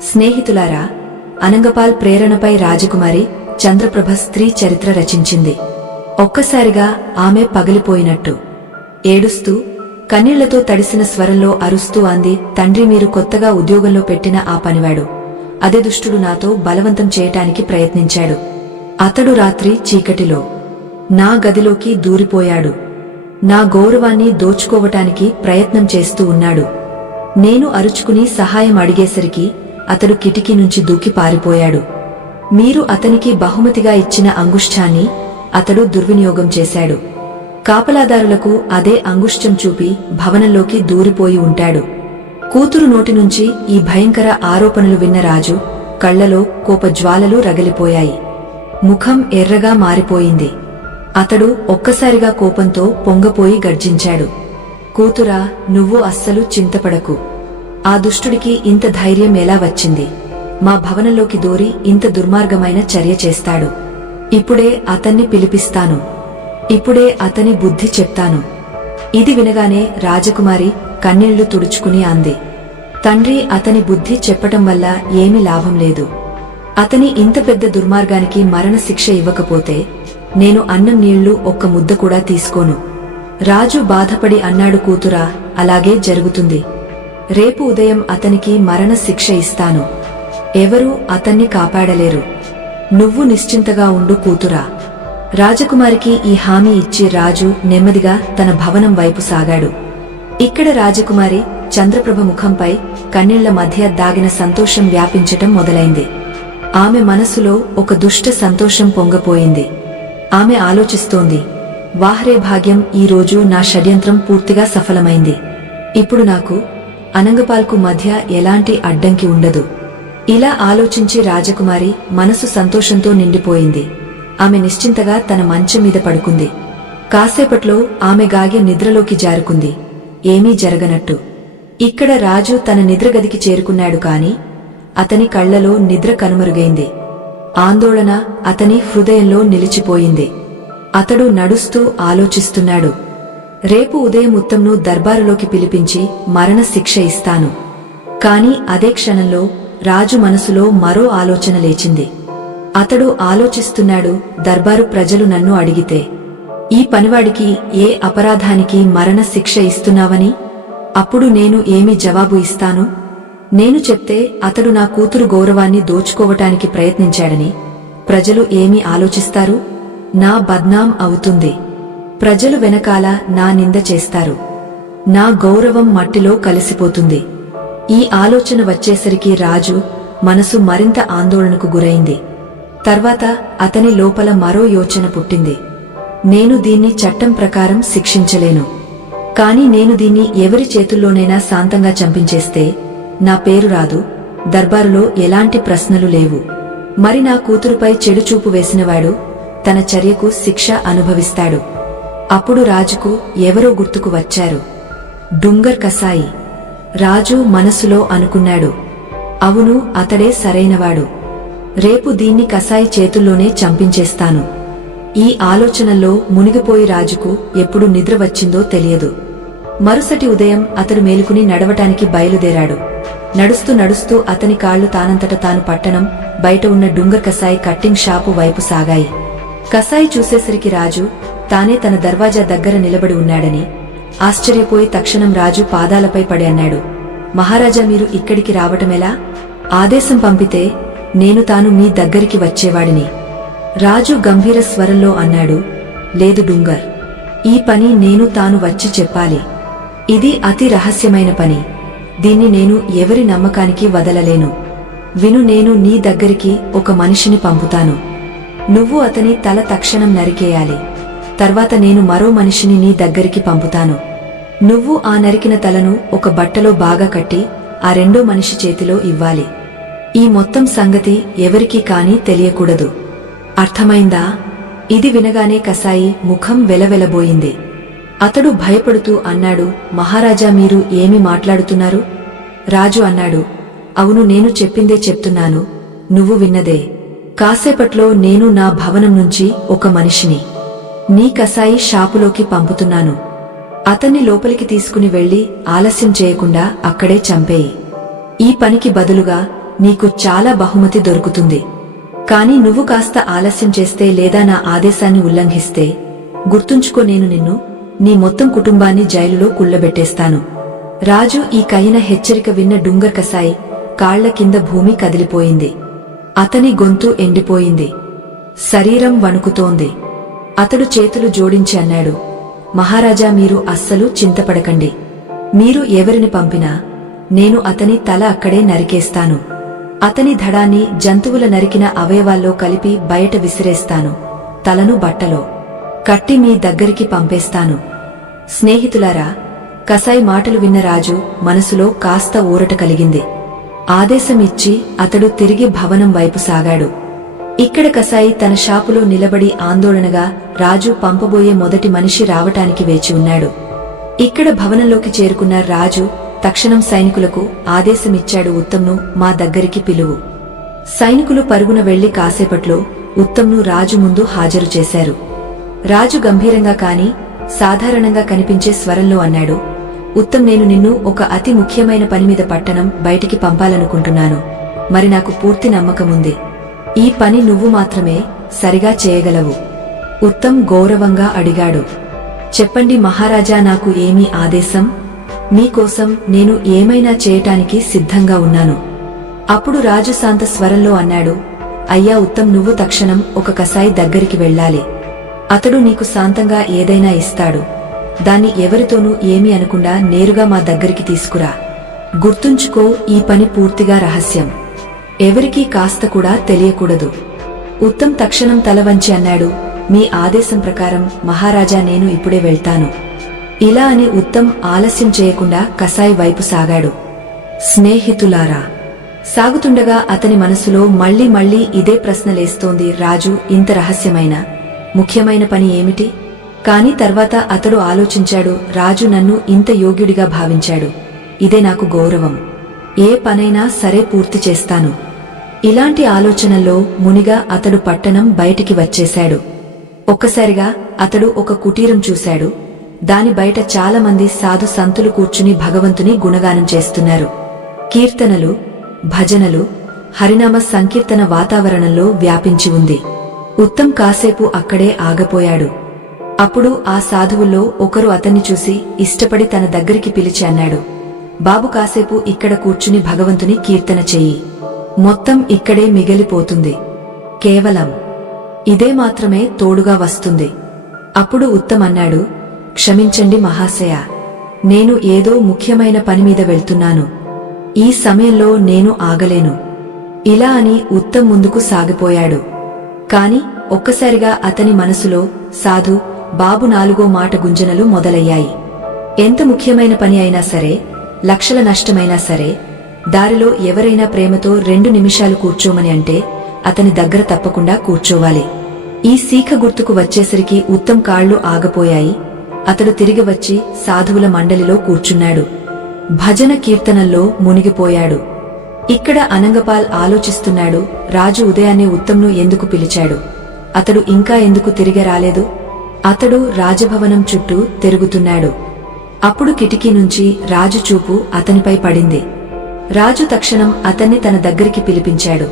స్నేహితులారా, అనంగపాల్ ప్రేరణపై రాజకుమారి చంద్రప్రభ స్త్రీ చరిత్ర రచించింది. ఒక్కసారిగా ఆమె పగిలిపోయినట్టు ఏడుస్తూ కన్నీళ్లతో తడిసిన స్వరంలో అరుస్తూ అంది, తండ్రి, మీరు కొత్తగా ఉద్యోగంలో పెట్టిన ఆ పనివాడు, అదే దుష్టుడు నాతో బలవంతం చేయటానికి ప్రయత్నించాడు. అతడు రాత్రి చీకటిలో నా గదిలోకి దూరిపోయాడు. నా గౌరవాన్ని దోచుకోవటానికి ప్రయత్నం చేస్తూ ఉన్నాడు. నేను అరుచుకుని సహాయం అడిగేసరికి అతడు కిటికీ నుంచి దూకి పారిపోయాడు. మీరు అతనికి బహుమతిగా ఇచ్చిన అంగుష్ఠాన్ని అతడు దుర్వినియోగం చేశాడు. కాపలాదారులకు అదే అంగుష్టం చూపి భవనంలోకి దూరిపోయి ఉంటాడు. కూతురు నోటి నుంచి ఈ భయంకర ఆరోపణలు విన్న రాజు కళ్లలో కోపజ్వాలలు రగిలిపోయాయి. ముఖం ఎర్రగా మారిపోయింది. అతడు ఒక్కసారిగా కోపంతో పొంగపోయి గర్జించాడు, కూతురా, నువ్వు అస్సలు చింతపడకు. ఆ దుష్టుడికి ఇంత ధైర్యం ఎలా వచ్చింది? మా భవనంలోకి దూరి ఇంత దుర్మార్గమైన చర్య చేస్తాడు. ఇప్పుడే అతన్ని పిలిపిస్తాను. ఇప్పుడే అతని బుద్ధి చెప్తాను. ఇది వినగానే రాజకుమారి కన్నీళ్లు తుడుచుకుని అంది, తండ్రి, అతని బుద్ధి చెప్పటం వల్ల ఏమీ లాభం లేదు. అతని ఇంత పెద్ద దుర్మార్గానికి మరణశిక్ష ఇవ్వకపోతే నేను అన్నం నీళ్లు ఒక్క ముద్ద కూడా తీసుకోను. రాజు బాధపడి అన్నాడు, కూతురా, అలాగే జరుగుతుంది. రేపు ఉదయం అతనికి మరణశిక్ష ఇస్తాను. ఎవరూ అతన్ని కాపాడలేరు. నువ్వు నిశ్చింతగా ఉండు కూతురా. రాజకుమారికి ఈ హామీ ఇచ్చి రాజు నెమ్మదిగా తన భవనం వైపు సాగాడు. ఇక్కడ రాజకుమారి చంద్రప్రభ ముఖంపై కన్నీళ్ల మధ్య దాగిన సంతోషం వ్యాపించటం మొదలైంది. ఆమె మనసులో ఒక దుష్ట సంతోషం పొంగపోయింది. ఆమె ఆలోచిస్తోంది, వాహ్రే భాగ్యం, ఈరోజు నా షడ్యంత్రం పూర్తిగా సఫలమైంది. ఇప్పుడు నాకు అనంగపాల్కు మధ్య ఎలాంటి అడ్డంకి ఉండదు. ఇలా ఆలోచించి రాజకుమారి మనసు సంతోషంతో నిండిపోయింది. ఆమె నిశ్చింతగా తన మంచం మీద పడుకుంది. కాసేపట్లో ఆమె గాగి నిద్రలోకి జారుకుంది, ఏమీ జరగనట్టు. ఇక్కడ రాజు తన నిద్రగదికి చేరుకున్నాడు. కాని అతని కళ్లలో నిద్ర కనుమరుగైంది. ఆందోళన అతని హృదయంలో నిలిచిపోయింది. అతడు నడుస్తూ ఆలోచిస్తున్నాడు, రేపు ఉదయం ఉత్తమ్ను దర్బారులోకి పిలిపించి మరణ శిక్ష ఇస్తాను. కాని అదే క్షణంలో రాజు మనసులో మరో ఆలోచన లేచింది. అతడు ఆలోచిస్తున్నాడు, దర్బారు ప్రజలు నన్ను అడిగితే ఈ పనివాడికి ఏ అపరాధానికి మరణ శిక్ష ఇస్తున్నావని అప్పుడు నేను ఏమి జవాబు ఇస్తాను? నేను చెప్తే అతడు నా కూతురు గౌరవాన్ని దోచుకోవటానికి ప్రయత్నించాడని ప్రజలు ఏమి ఆలోచిస్తారు? నా బద్నాం అవుతుంది. ప్రజలు వెనకాల నా నింద చేస్తారు. నా గౌరవం మట్టిలో కలిసిపోతుంది. ఈ ఆలోచన వచ్చేసరికి రాజు మనసు మరింత ఆందోళనకు గురైంది. తర్వాత అతని లోపల మరో యోచన పుట్టింది. నేను దీన్ని చట్టం ప్రకారం శిక్షించలేను. కాని నేను దీన్ని ఎవరి చేతుల్లోనైనా శాంతంగా చంపించేస్తే నా పేరు రాదు, దర్బారులో ఎలాంటి ప్రశ్నలు లేవు. మరి నా కూతురుపై చెడుచూపు వేసినవాడు తన చర్యకు శిక్ష అనుభవిస్తాడు. అప్పుడు రాజుకు ఎవరో గుర్తుకు వచ్చారు, డుంగర్ కసాయి. రాజు మనసులో అనుకున్నాడు, అవును, అతడే సరైనవాడు. రేపు దీన్ని కసాయి చేతుల్లోనే చంపించేస్తాను. ఈ ఆలోచనల్లో మునిగిపోయి రాజుకు ఎప్పుడు నిద్ర వచ్చిందో తెలియదు. మరుసటి ఉదయం అతడు మేలుకుని నడవటానికి బయలుదేరాడు. నడుస్తూ నడుస్తూ అతని కాళ్లు తానంతట తాను పట్టణం బయట ఉన్న డుంగర్ కసాయి కట్టింగ్ షాపు వైపు సాగాయి. కసాయి చూసేసరికి రాజు తానే తన దర్వాజా దగ్గర నిలబడి ఉన్నాడని ఆశ్చర్యపోయి తక్షణం రాజు పాదాలపై పడి అన్నాడు, మహారాజా, మీరు ఇక్కడికి రావటమెలా? ఆదేశం పంపితే నేను తాను మీ దగ్గరికి వచ్చేవాడిని. రాజు గంభీర స్వరంలో అన్నాడు, లేదు డుంగర్, ఈ పని నేను తాను వచ్చి చెప్పాలి. ఇది అతి రహస్యమైన పని. దీన్ని నేను ఎవరి నమ్మకానికి వదలలేను. విను, నేను నీ దగ్గరికి ఒక మనిషిని పంపుతాను. నువ్వు అతని తల తక్షణం నరికేయాలి. తర్వాత నేను మరో మనిషిని నీ దగ్గరికి పంపుతాను. నువ్వు ఆ నరికిన తలను ఒక బట్టలో బాగా కట్టి ఆ రెండో మనిషి చేతిలో ఇవ్వాలి. ఈ మొత్తం సంగతి ఎవరికీ కాని తెలియకూడదు. అర్థమైందా? ఇది వినగానే కసాయి ముఖం వెలవెలబోయింది. అతడు భయపడుతూ అన్నాడు, మహారాజా, మీరు ఏమి మాట్లాడుతున్నారు? రాజు అన్నాడు, అవును, నేను చెప్పిందే చెప్తున్నాను. నువ్వు విన్నదే. కాసేపట్లో నేను నా భవనం నుంచి ఒక మనిషిని నీ కసాయి షాపులోకి పంపుతున్నాను. అతన్ని లోపలికి తీసుకుని వెళ్లి ఆలస్యం చేయకుండా అక్కడే చంపేయి. ఈ పనికి బదులుగా నీకు చాలా బహుమతి దొరుకుతుంది. కాని నువ్వు కాస్త ఆలస్యం చేస్తే లేదా నా ఆదేశాన్ని ఉల్లంఘిస్తే గుర్తుంచుకో, నేను నిన్ను, నీ మొత్తం కుటుంబాన్ని జైలులో కుళ్లబెట్టేస్తాను. రాజు ఈ కయిన హెచ్చరిక విన్న డుంగర్ కసాయి కాళ్ల కింద భూమి కదిలిపోయింది. అతని గొంతు ఎండిపోయింది. శరీరం వణుకుతోంది. అతడు చేతులు జోడించి అన్నాడు, మహారాజా, మీరు అస్సలు చింతపడకండి. మీరు ఎవరిని పంపినా నేను అతని తల అక్కడే నరికేస్తాను. అతని దడాన్ని జంతువుల నరికిన అవయవాల్లో కలిపి బయట విసిరేస్తాను. తలను బట్టలో కట్టి మీ దగ్గరికి పంపేస్తాను. స్నేహితులారా, కసాయి మాటలు విన్న రాజు మనసులో కాస్త ఊరట కలిగింది. ఆదేశమిచ్చి అతడు తిరిగి భవనం వైపు సాగాడు. ఇక్కడ కసాయి తన షాపులో నిలబడి ఆందోళనగా రాజు పంపబోయే మొదటి మనిషి రావటానికి వేచి ఉన్నాడు. ఇక్కడ భవనంలోకి చేరుకున్న రాజు తక్షణం సైనికులకు ఆదేశమిచ్చాడు, ఉత్తమ్ను మా దగ్గరికి పిలువు. సైనికులు పరుగున వెళ్లి కాసేపట్లో ఉత్తమ్ను రాజు ముందు హాజరు చేశారు. రాజు గంభీరంగా కాని సాధారణంగా కనిపించే స్వరంలో అన్నాడు, ఉత్తమ్, నేను నిన్ను ఒక అతి ముఖ్యమైన పనిమీద పట్టణం బయటికి పంపాలనుకుంటున్నాను. మరి నాకు పూర్తి నమ్మకముంది. ఈ పని నువ్వు మాత్రమే సరిగా చేయగలవు. ఉత్తమ్ గౌరవంగా అడిగాడు. చెప్పండి మహారాజా, నాకు ఏమీ ఆదేశం? మీకోసం నేను ఏమైనా చేయటానికి సిద్ధంగా ఉన్నాను. అప్పుడు రాజు శాంత స్వరంలో అన్నాడు, అయ్యా ఉత్తమ్, నువ్వు తక్షణం ఒక కసాయి దగ్గరికి వెళ్ళాలి. అతడు నీకు శాంతంగా ఏదైనా ఇస్తాడు. దాన్ని ఎవరితోనూ ఏమీ అనకుండా నేరుగా మా దగ్గరికి తీసుకురా. గుర్తుంచుకో, ఈ పని పూర్తిగా రహస్యం. ఎవరికీ కాస్త కూడా తెలియకూడదు. ఉత్తమ్ తక్షణం తల వంచి అన్నాడు, మీ ఆదేశం ప్రకారం మహారాజా, నేను ఇప్పుడే వెళ్తాను. ఇలా అని ఉత్తమ్ ఆలస్యం చేయకుండా కసాయి వైపు సాగాడు. స్నేహితులారా, సాగుతుండగా అతని మనసులో మళ్లీ మళ్లీ ఇదే ప్రశ్నలేస్తోంది, రాజు ఇంత రహస్యమైన ముఖ్యమైన పని ఏమిటి? కాని తర్వాత అతడు ఆలోచించాడు, రాజు నన్ను ఇంత యోగ్యుడిగా భావించాడు. ఇదే నాకు గౌరవం. ఏ పనైనా సరే పూర్తి చేస్తాను. ఇలాంటి ఆలోచనల్లో మునిగా అతడు పట్టణం బయటికి వచ్చేశాడు. ఒక్కసారిగా అతడు ఒక కుటీరం చూశాడు. దాని బయట చాలామంది సాధు సంతులు కూర్చుని భగవంతుని గుణగానం చేస్తున్నారు. కీర్తనలు, భజనలు, హరినామ సంకీర్తన వాతావరణంలో వ్యాపించి ఉంది. ఉత్తమ్ కాసేపు అక్కడే ఆగపోయాడు. అప్పుడు ఆ సాధువుల్లో ఒకరు అతన్ని చూసి ఇష్టపడి తన దగ్గరికి పిలిచి అన్నాడు, బాబు, కాసేపు ఇక్కడ కూర్చుని భగవంతుని కీర్తన చెయ్యి. మొత్తం ఇక్కడే మిగిలిపోతుంది. కేవలం ఇదే మాత్రమే తోడుగా వస్తుంది. అప్పుడు ఉత్తమ్ అన్నాడు, క్షమించండి మహాశయ, నేను ఏదో ముఖ్యమైన పనిమీద వెళ్తున్నాను. ఈ సమయంలో నేను ఆగలేను. ఇలా అని ఉత్తమ్ ముందుకు సాగిపోయాడు. కాని ఒక్కసారిగా అతని మనసులో సాధు బాబు నాలుగో మాట గుంజనలు మొదలయ్యాయి. ఎంత ముఖ్యమైన పని అయినా సరే, లక్షల నష్టమైనా సరే, దారిలో ఎవరైనా ప్రేమతో 2 నిమిషాలు కూర్చోమని అంటే అతని దగ్గర తప్పకుండా కూర్చోవాలి. ఈ శీఖ గుర్తుకు వచ్చేసరికి ఉత్తమ్ కాళ్లు ఆగపోయాయి. అతడు తిరిగి వచ్చి సాధువుల మండలిలో కూర్చున్నాడు. భజన కీర్తనల్లో మునిగిపోయాడు. ఇక్కడ అనంగపాల్ ఆలోచిస్తున్నాడు, రాజు ఉదయాన్నే ఉత్తమ్ను ఎందుకు పిలిచాడు? అతడు ఇంకా ఎందుకు తిరిగి రాలేదు? అతడు రాజభవనం చుట్టూ తిరుగుతున్నాడు. అప్పుడు కిటికీ నుంచి రాజు చూపు అతనిపై పడింది. రాజు తక్షణం అతన్ని తన దగ్గరికి పిలిపించాడు.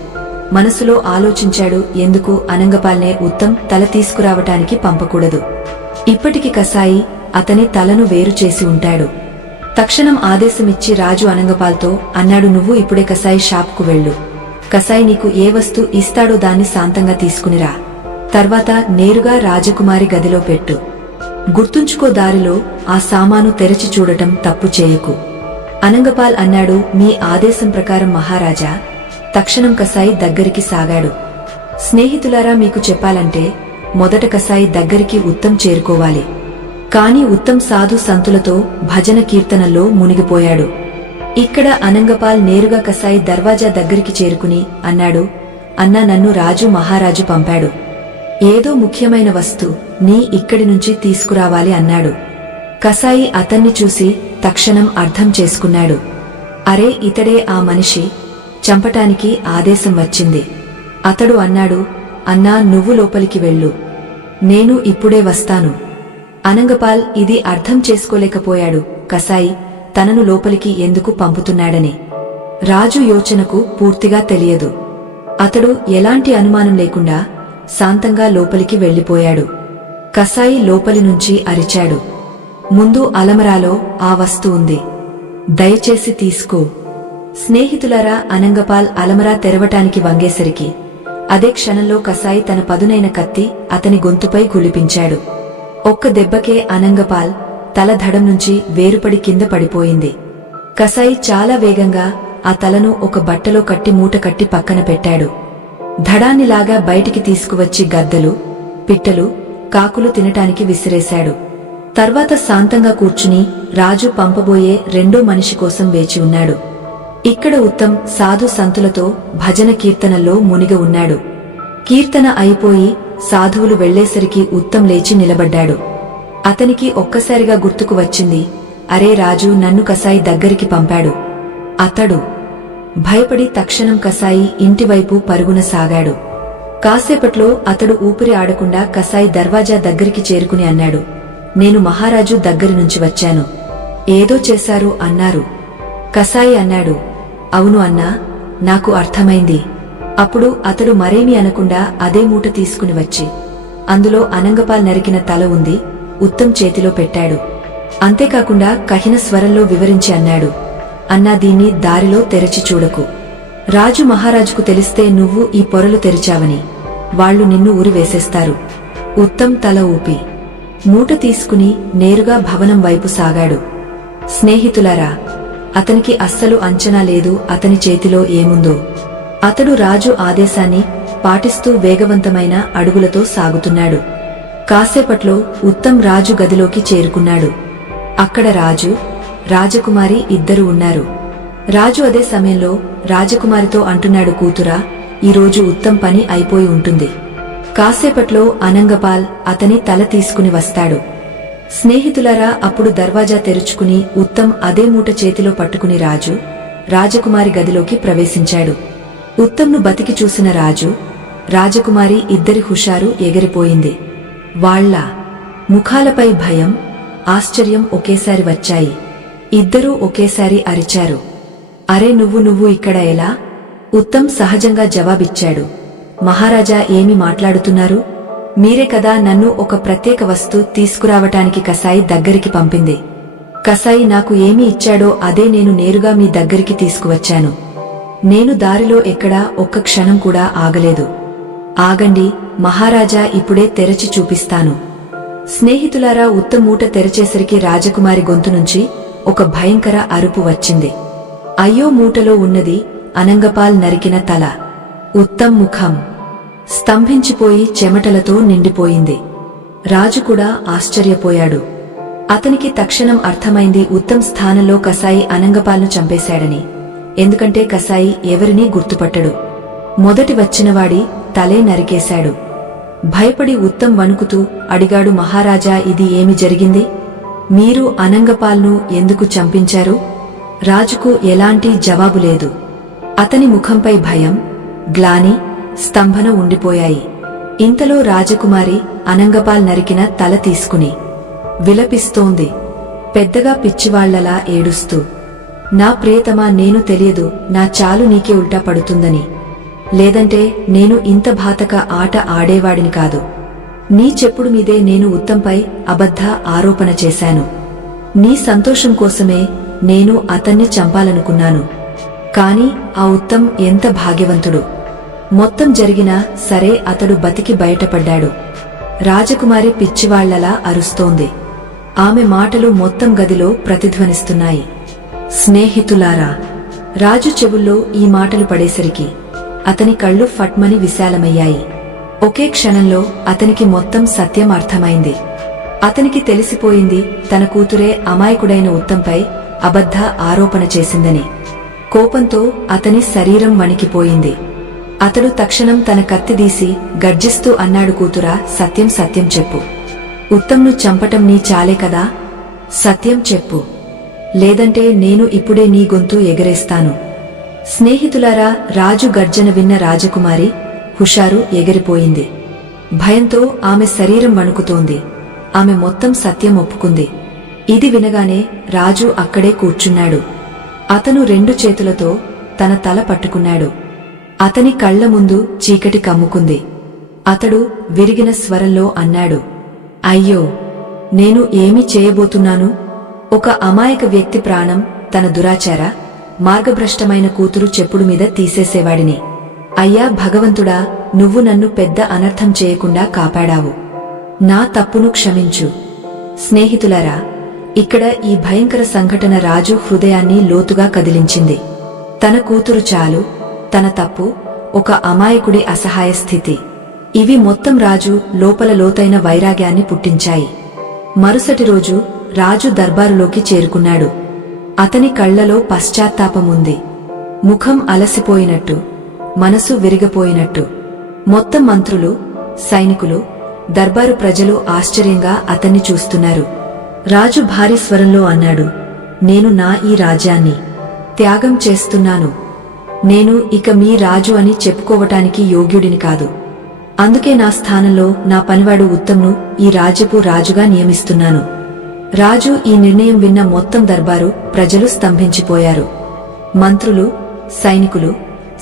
మనసులో ఆలోచించాడు, ఎందుకు అనంగపాల్నే ఉత్తమ్ తల తీసుకురావటానికి పంపకూడదు? ఇప్పటికి కసాయి అతని తలను వేరు చేసి ఉంటాడు. తక్షణం ఆదేశమిచ్చి రాజు అనంగపాల్తో అన్నాడు, నువ్వు ఇప్పుడే కసాయి షాప్కు వెళ్ళు. కసాయి నీకు ఏ వస్తు ఇస్తాడో దాన్ని శాంతంగా తీసుకునిరా. తర్వాత నేరుగా రాజకుమారి గదిలో పెట్టు. గుర్తుంచుకో, దారిలో ఆ సామాను తెరచి చూడటం తప్పు చేయకు. అనంగపాల్ అన్నాడు, మీ ఆదేశం ప్రకారం మహారాజా. తక్షణం కసాయి దగ్గరికి సాగాడు. స్నేహితులారా, మీకు చెప్పాలంటే మొదట కసాయి దగ్గరికి ఉత్తమ్ చేరుకోవాలి. కాని ఉత్తమ్ సాధు సంతులతో భజన కీర్తనల్లో మునిగిపోయాడు. ఇక్కడ అనంగపాల్ నేరుగా కసాయి దర్వాజా దగ్గరికి చేరుకుని అన్నాడు, అన్నా, నన్ను రాజు మహారాజు పంపాడు. ఏదో ముఖ్యమైన వస్తు నీ ఇక్కడి నుంచి తీసుకురావాలి అన్నాడు. కసాయి అతన్ని చూసి తక్షణం అర్థం చేసుకున్నాడు. అరే, ఇతడే ఆ మనిషి, చంపటానికి ఆదేశం వచ్చింది. అతడు అన్నాడు, అన్నా, నువ్వు లోపలికి వెళ్ళు, నేను ఇప్పుడే వస్తాను. అనంగపాల్ ఇది అర్థం చేసుకోలేకపోయాడు, కసాయి తనను లోపలికి ఎందుకు పంపుతున్నాడని. రాజు యోచనకు పూర్తిగా తెలియదు. అతడు ఎలాంటి అనుమానం లేకుండా శాంతంగా లోపలికి వెళ్లిపోయాడు. కసాయి లోపలి నుంచి అరిచాడు, ముందు అలమరాలో ఆ వస్తు ఉంది, దయచేసి తీసుకో. స్నేహితులారా, అనంగపాల్ అలమరా తెరవటానికి వంగేసరికి అదే క్షణంలో కసాయి తన పదునైన కత్తి అతని గొంతుపై గులిపించాడు. ఒక్క దెబ్బకే అనంగపాల్ తల ధడం నుంచి వేరుపడి కింద పడిపోయింది. కసాయి చాలా వేగంగా ఆ తలను ఒక బట్టలో కట్టి మూట కట్టి పక్కన పెట్టాడు. ధడాన్నిలాగా బయటికి తీసుకువచ్చి గద్దలు, పిట్టలు, కాకులు తినటానికి విసిరేశాడు. తర్వాత శాంతంగా కూర్చుని రాజు పంపబోయే రెండో మనిషి కోసం వేచి ఉన్నాడు. ఇక్కడ ఉత్తమ్ సాధు సంతులతో భజన కీర్తనల్లో మునిగి ఉన్నాడు. కీర్తన అయిపోయి సాధువులు వెళ్లేసరికి ఉత్తమ్ లేచి నిలబడ్డాడు. అతనికి ఒక్కసారిగా గుర్తుకు వచ్చింది, అరే, రాజు నన్ను కసాయి దగ్గరికి పంపాడు. అతడు భయపడి తక్షణం కసాయి ఇంటివైపు పరుగున సాగాడు. కాసేపట్లో అతడు ఊపిరి ఆడకుండా కసాయి దర్వాజా దగ్గరికి చేరుకుని అన్నాడు, నేను మహారాజు దగ్గరి నుంచి వచ్చాను. ఏదో చేశారు అన్నారు. కసాయి అన్నాడు, అవును అన్నా, నాకు అర్థమైంది. అప్పుడు అతడు మరేమీ అనకుండా అదే మూట తీసుకుని వచ్చి అందులో అనంగపాల్ నరికిన తల ఉంది ఉత్తమ్ చేతిలో పెట్టాడు. అంతేకాకుండా కఠిన స్వరంలో వివరించి అన్నాడు, అన్నా, దీన్ని దారిలో తెరచి చూడకు. రాజు మహారాజుకు తెలిస్తే నువ్వు ఈ పొరలు తెరిచావని వాళ్లు నిన్ను ఊరివేసేస్తారు. ఉత్తమ్ తల ఊపి మూట తీసుకుని నేరుగా భవనం వైపు సాగాడు. స్నేహితులారా, అతనికి అస్సలు అంచనా లేదు అతని చేతిలో ఏముందో. అతడు రాజు ఆదేశాన్ని పాటిస్తూ వేగవంతమైన అడుగులతో సాగుతున్నాడు. కాసేపట్లో ఉత్తమ్ రాజు గదిలోకి చేరుకున్నాడు. అక్కడ రాజు, రాజకుమారి ఇద్దరు ఉన్నారు. రాజు అదే సమయంలో రాజకుమారితో అంటున్నాడు, కూతురా, ఈరోజు ఉత్తమ్ పని అయిపోయి ఉంటుంది. కాసేపట్లో అనంగపాల్ అతని తల తీసుకుని వస్తాడు. స్నేహితులారా, అప్పుడు దర్వాజా తెరుచుకుని ఉత్తమ్ అదే మూట చేతిలో పట్టుకుని రాజు, రాజకుమారి గదిలోకి ప్రవేశించాడు. ఉత్తమ్ను బతికి చూసిన రాజు, రాజకుమారి ఇద్దరి హుషారు ఎగిరిపోయింది. వాళ్ల ముఖాలపై భయం, ఆశ్చర్యం ఒకేసారి వచ్చాయి. ఇద్దరూ ఒకేసారి అరిచారు, అరే, నువ్వు ఇక్కడ ఎలా? ఉత్తమ్ సహజంగా జవాబిచ్చాడు, మహారాజా, ఏమి మాట్లాడుతున్నారు? మీరే కదా నన్ను ఒక ప్రత్యేక వస్తు తీసుకురావటానికి కసాయి దగ్గరికి పంపింది. కసాయి నాకు ఏమి ఇచ్చాడో అదే నేను నేరుగా మీ దగ్గరికి తీసుకువచ్చాను. నేను దారిలో ఎక్కడా ఒక్క క్షణం కూడా ఆగలేదు. ఆగండి మహారాజా, ఇప్పుడే తెరచి చూపిస్తాను. స్నేహితులారా, ఉత్తమ్ మూట తెరచేసరికి రాజకుమారి గొంతు నుంచి ఒక భయంకర అరుపు వచ్చింది. అయ్యో, మూటలో ఉన్నది అనంగపాల్ నరికిన తల. ఉత్తమ్ ముఖం స్తంభించిపోయి చెమటలతో నిండిపోయింది. రాజు కూడా ఆశ్చర్యపోయాడు. అతనికి తక్షణం అర్థమైంది, ఉత్తమ్ స్థానంలో కసాయి అనంగపాల్ను చంపేశాడని. ఎందుకంటే కసాయి ఎవరినీ గుర్తుపట్టడు. మొదటి వచ్చినవాడి తలే నరికేశాడు. భయపడి ఉత్తమ్ వణుకుతూ అడిగాడు, మహారాజా, ఇది ఏమి జరిగింది? మీరు అనంగపాల్ను ఎందుకు చంపించారు? రాజుకు ఎలాంటి జవాబు లేదు. అతని ముఖంపై భయం, గ్లాని, స్తంభన ఉండిపోయాయి. ఇంతలో రాజకుమారి అనంగపాల్ నరికిన తల తీసుకుని విలపిస్తోంది, పెద్దగా పిచ్చివాళ్లలా ఏడుస్తూ. నా ప్రియతమా, నేను తెలియదు, నా చాలు నీకే ఉల్టా పడుతుందని. లేదంటే నేను ఇంత బాతక ఆట ఆడేవాడిని కాదు. నీ చెప్పుడు మీదే నేను ఉత్తంపై అబద్ధ ఆరోపణ చేశాను. నీ సంతోషం కోసమే నేను అతన్ని చంపాలనుకున్నాను. కాని ఆ ఉత్తమ్ ఎంత భాగ్యవంతుడు. మొత్తం జరిగినా సరే అతడు బతికి బయటపడ్డాడు. రాజకుమారి పిచ్చివాళ్లలా అరుస్తోంది. ఆమె మాటలు మొత్తం గదిలో ప్రతిధ్వనిస్తున్నాయి. స్నేహితులారా, రాజు చెవుల్లో ఈ మాటలు పడేసరికి అతని కళ్ళు ఫట్మని విశాలమయ్యాయి. ఒకే క్షణంలో అతనికి మొత్తం సత్యం అర్థమైంది. అతనికి తెలిసిపోయింది తన కూతురే అమాయకుడైన ఉత్తంపై అబద్ధ ఆరోపణ చేసిందని. కోపంతో అతని శరీరం వణికిపోయింది. అతడు తక్షణం తన కత్తిదీసి గర్జిస్తూ అన్నాడు, కూతురా, సత్యం సత్యం చెప్పు. ఉత్తంను చంపటం నీ చాలే కదా, సత్యం చెప్పు, లేదంటే నేను ఇప్పుడే నీ గొంతు ఎగరేస్తాను. స్నేహితులారా, రాజు గర్జన విన్న రాజకుమారి హుషారు ఎగిరిపోయింది. భయంతో ఆమె శరీరం వణుకుతోంది. ఆమె మొత్తం సత్యం ఒప్పుకుంది. ఇది వినగానే రాజు అక్కడే కూర్చున్నాడు. అతను 2 చేతులతో తన తల పట్టుకున్నాడు. అతని కళ్ల ముందు చీకటి కమ్ముకుంది. అతడు విరిగిన స్వరంలో అన్నాడు, అయ్యో, నేను ఏమి చేయబోతున్నాను? ఒక అమాయక వ్యక్తి ప్రాణం తన దురాచార మార్గభ్రష్టమైన కూతురు చెప్పుడు మీద తీసేసేవాడిని. అయ్యా భగవంతుడా, నువ్వు నన్ను పెద్ద అనర్థం చేయకుండా కాపాడావు. నా తప్పును క్షమించు. స్నేహితులారా, ఇక్కడ ఈ భయంకర సంఘటన రాజు హృదయాన్ని లోతుగా కదిలించింది. తన కూతురు చాలు, తన తప్పు, ఒక అమాయకుడి అసహాయ స్థితి, ఇవి మొత్తం రాజు లోపల లోతైన వైరాగ్యాన్ని పుట్టించాయి. మరుసటి రోజు రాజు దర్బారులోకి చేరుకున్నాడు. అతని కళ్లలో పశ్చాత్తాపముంది. ముఖం అలసిపోయినట్టు, మనసు విరిగపోయినట్టు. మొత్తం మంత్రులు, సైనికులు, దర్బారు ప్రజలు ఆశ్చర్యంగా అతన్ని చూస్తున్నారు. రాజు భారీ స్వరంలో అన్నాడు, నేను నా ఈ రాజ్యాన్ని త్యాగం చేస్తున్నాను. నేను ఇక మీ రాజు అని చెప్పుకోవటానికి యోగ్యుడిని కాదు. అందుకే నా స్థానంలో నా పనివాడు ఉత్తంను ఈ రాజ్యపు రాజుగా నియమిస్తున్నాను. రాజు ఈ నిర్ణయం విన్న మొత్తం దర్బారు ప్రజలు స్తంభించిపోయారు. మంత్రులు, సైనికులు,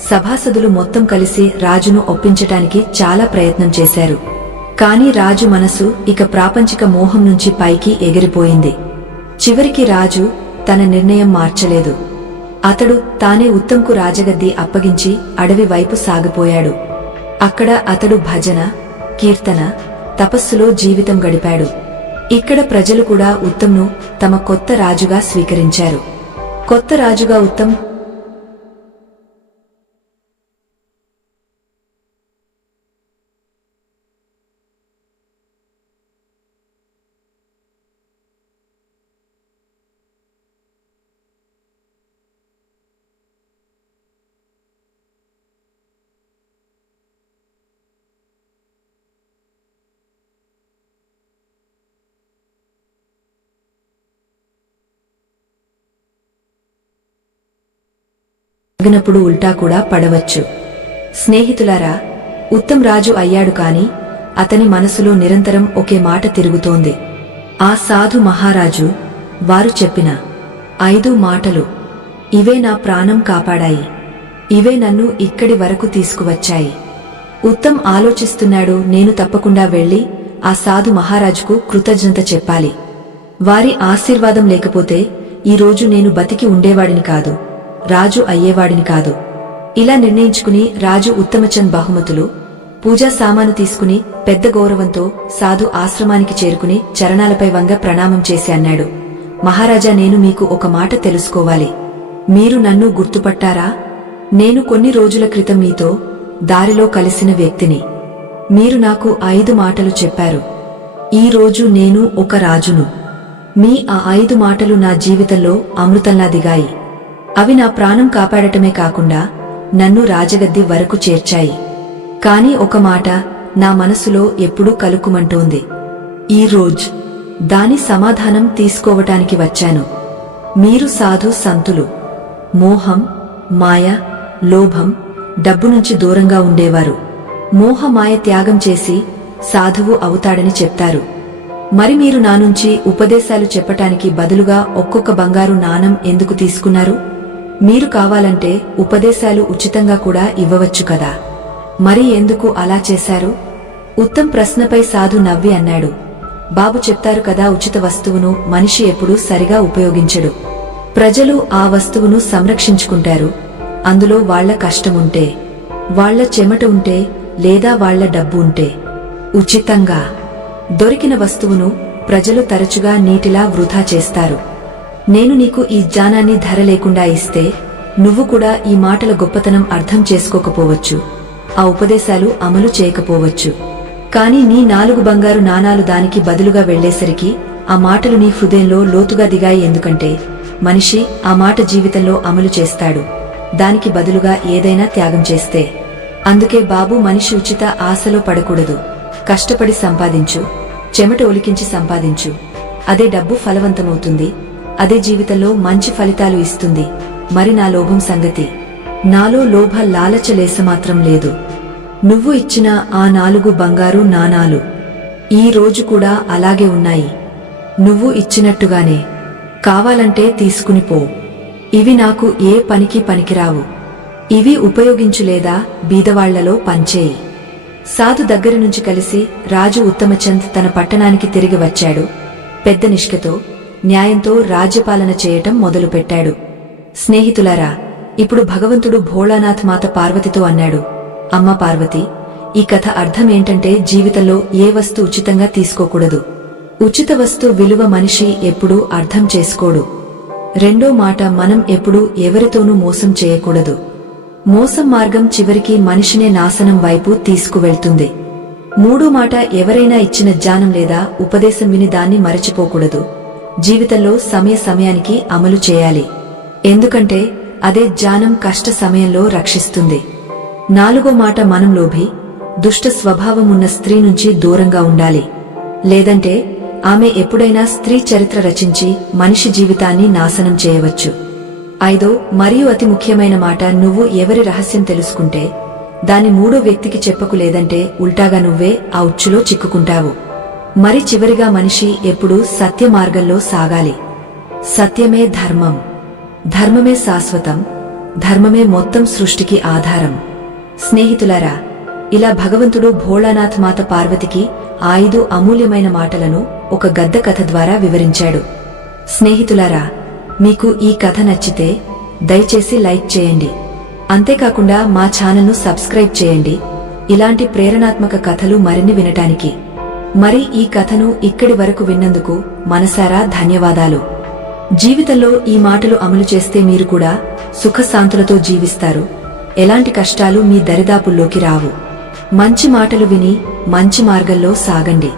సభాసదులు మొత్తం కలిసి రాజును ఒప్పించటానికి చాలా ప్రయత్నం చేశారు. కాని రాజు మనసు ఇక ప్రాపంచిక మోహం నుంచి పైకి ఎగిరిపోయింది. చివరికి రాజు తన నిర్ణయం మార్చలేదు. అతడు తానే ఉత్తంకు రాజగద్ది అప్పగించి అడవి వైపు సాగిపోయాడు. అక్కడ అతడు భజన, కీర్తన, తపస్సులో జీవితం గడిపాడు. ఇక్కడ ప్రజలు కూడా ఉత్తంను తమ కొత్త రాజుగా స్వీకరించారు. కొత్త రాజుగా ఉత్తం గినప్పుడు ఉల్టా కూడా పడవచ్చు. స్నేహితులారా, ఉత్తం రాజు అయ్యాడు కాని అతని మనసులో నిరంతరం ఒకే మాట తిరుగుతోంది. ఆ సాధు మహారాజు వారు చెప్పిన 5 మాటలు, ఇవే నా ప్రాణం కాపాడాయి. ఇవే నన్ను ఇక్కడి వరకు తీసుకువచ్చాయి. ఉత్తం ఆలోచిస్తున్నాడు, నేను తప్పకుండా వెళ్లి ఆ సాధు మహారాజుకు కృతజ్ఞత చెప్పాలి. వారి ఆశీర్వాదం లేకపోతే ఈరోజు నేను బతికి ఉండేవాడిని కాదు, రాజు అయ్యేవాడిని కాదు. ఇలా నిర్ణయించుకుని రాజు ఉత్తమచంద్ బహుమతులు, పూజా సామాను తీసుకుని పెద్ద గౌరవంతో సాధు ఆశ్రమానికి చేరుకుని చరణాలపై వంగ ప్రణామం చేసి అన్నాడు, మహారాజా, నేను మీకు ఒక మాట తెలుసుకోవాలి. మీరు నన్ను గుర్తుపట్టారా? నేను కొన్ని రోజుల క్రితం మీతో దారిలో కలిసిన వ్యక్తిని. మీరు నాకు 5 మాటలు చెప్పారు. ఈ రోజు నేను ఒక రాజును. మీ ఆ 5 మాటలు నా జీవితంలో అమృతంలా దిగాయి. అవి నా ప్రాణం కాపాడటమే కాకుండా నన్ను రాజగద్ది వరకు చేర్చాయి. కాని ఒక మాట నా మనసులో ఎప్పుడూ కలుక్కుమంటోంది. ఈ రోజు దాని సమాధానం తీసుకోవటానికి వచ్చాను. మీరు సాధు సంతులు. మోహం, మాయ, లోభం, డబ్బు నుంచి దూరంగా ఉండేవారు. మోహమాయ త్యాగం చేసి సాధువు అవుతాడని చెప్తారు. మరి మీరు నా నుంచి ఉపదేశాలు చెప్పటానికి బదులుగా ఒక్కొక్క బంగారు నాణం ఎందుకు తీసుకున్నారు? మీరు కావాలంటే ఉపదేశాలు ఉచితంగా కూడా ఇవ్వవచ్చు కదా, మరి ఎందుకు అలా చేశారు? ఉత్తం ప్రశ్నపై సాధు నవ్వి అన్నాడు, బాబు చెప్తారు కదా, ఉచిత వస్తువును మనిషి ఎప్పుడూ సరిగా ఉపయోగించడు. ప్రజలు ఆ వస్తువును సంరక్షించుకుంటారు. అందులో వాళ్ల కష్టముంటే, వాళ్ల చెమట ఉంటే, లేదా వాళ్ల డబ్బు ఉంటే. ఉచితంగా దొరికిన వస్తువును ప్రజలు తరచుగా నీటిలా వృధా చేస్తారు. నేను నీకు ఈ జ్ఞానాన్ని ధర లేకుండా ఇస్తే నువ్వు కూడా ఈ మాటల గొప్పతనం అర్థం చేసుకోకపోవచ్చు, ఆ ఉపదేశాలు అమలు చేయకపోవచ్చు. కాని నీ 4 బంగారు నాణాలు దానికి బదులుగా వెళ్లేసరికి ఆ మాటలు నీ హృదయంలో లోతుగా దిగాయి. ఎందుకంటే మనిషి ఆ మాట జీవితంలో అమలు చేస్తాడు, దానికి బదులుగా ఏదైనా త్యాగం చేస్తే. అందుకే బాబు, మనిషి ఉచిత ఆశలో పడకూడదు. కష్టపడి సంపాదించు, చెమట ఒలికించి సంపాదించు. అదే డబ్బు ఫలవంతమవుతుంది, అదే జీవితంలో మంచి ఫలితాలు ఇస్తుంది. మరి నా లోభం సంగతి? నాలో లోభ లాలచ లేసమాత్రం లేదు. నువ్వు ఇచ్చిన ఆ 4 బంగారు నాణాలు ఈ రోజు కూడా అలాగే ఉన్నాయి. నువ్వు ఇచ్చినట్టుగానే. కావాలంటే తీసుకునిపో. ఇవి నాకు ఏ పనికి పనికిరావు. ఇవి ఉపయోగించులేదా బీదవాళ్లలో పంచేయి. సాధు దగ్గరి నుంచి కలిసి రాజు ఉత్తమచంద్ తన పట్టణానికి తిరిగి వచ్చాడు. పెద్ద నిష్ఠతో, న్యాయంతో రాజ్యపాలన చేయటం మొదలుపెట్టాడు. స్నేహితులారా, ఇప్పుడు భగవంతుడు భోళానాథ్ మాత పార్వతితో అన్నాడు, అమ్మ పార్వతి, ఈ కథ అర్థం ఏంటంటే జీవితంలో ఏ వస్తు ఉచితంగా తీసుకోకూడదు. ఉచిత వస్తు విలువ మనిషి ఎప్పుడూ అర్థం చేసుకోడు. రెండో మాట, మనం ఎప్పుడూ ఎవరితోనూ మోసం చేయకూడదు. మోసం మార్గం చివరికి మనిషినే నాశనం వైపు తీసుకువెళ్తుంది. మూడో మాట, ఎవరైనా ఇచ్చిన జ్ఞానం లేదా ఉపదేశం విని దాన్ని మరచిపోకూడదు. జీవితంలో సమయానికి అమలు చేయాలి. ఎందుకంటే అదే జ్ఞానం కష్ట సమయంలో రక్షిస్తుంది. నాలుగో మాట, మనం లోభి, దుష్ట స్వభావమున్న స్త్రీ నుంచి దూరంగా ఉండాలి. లేదంటే ఆమె ఎప్పుడైనా స్త్రీ చరిత్ర రచించి మనిషి జీవితాన్ని నాశనం చేయవచ్చు. ఐదో మరియు అతి ముఖ్యమైన మాట, నువ్వు ఎవరి రహస్యం తెలుసుకుంటే దాని మూడో వ్యక్తికి చెప్పకు, లేదంటే ఉల్టాగా నువ్వే ఆ ఉచ్చులో చిక్కుకుంటావు. మరి చివరిగా, మనిషి ఎప్పుడూ సత్య మార్గంలో సాగాలి. సత్యమే ధర్మం, ధర్మమే శాశ్వతం, ధర్మమే మొత్తం సృష్టికి ఆధారం. స్నేహితులారా, ఇలా భగవంతుడు భోళానాథ్ మాత పార్వతికి 5 అమూల్యమైన మాటలను ఒక గద్ద కథ ద్వారా వివరించాడు. స్నేహితులారా, మీకు ఈ కథ నచ్చితే దయచేసి లైక్ చేయండి. అంతేకాకుండా మా ఛానల్ను సబ్స్క్రైబ్ చేయండి, ఇలాంటి ప్రేరణాత్మక కథలు మరిన్ని వినటానికి. మరి ఈ కథను ఇక్కడి వరకు విన్నందుకు మనసారా ధన్యవాదాలు. జీవితంలో ఈ మాటలు అమలు చేస్తే మీరు కూడా సుఖశాంతులతో జీవిస్తారు. ఎలాంటి కష్టాలు మీ దరిదాపుల్లోకి రావు. మంచి మాటలు విని మంచి మార్గంలో సాగండి.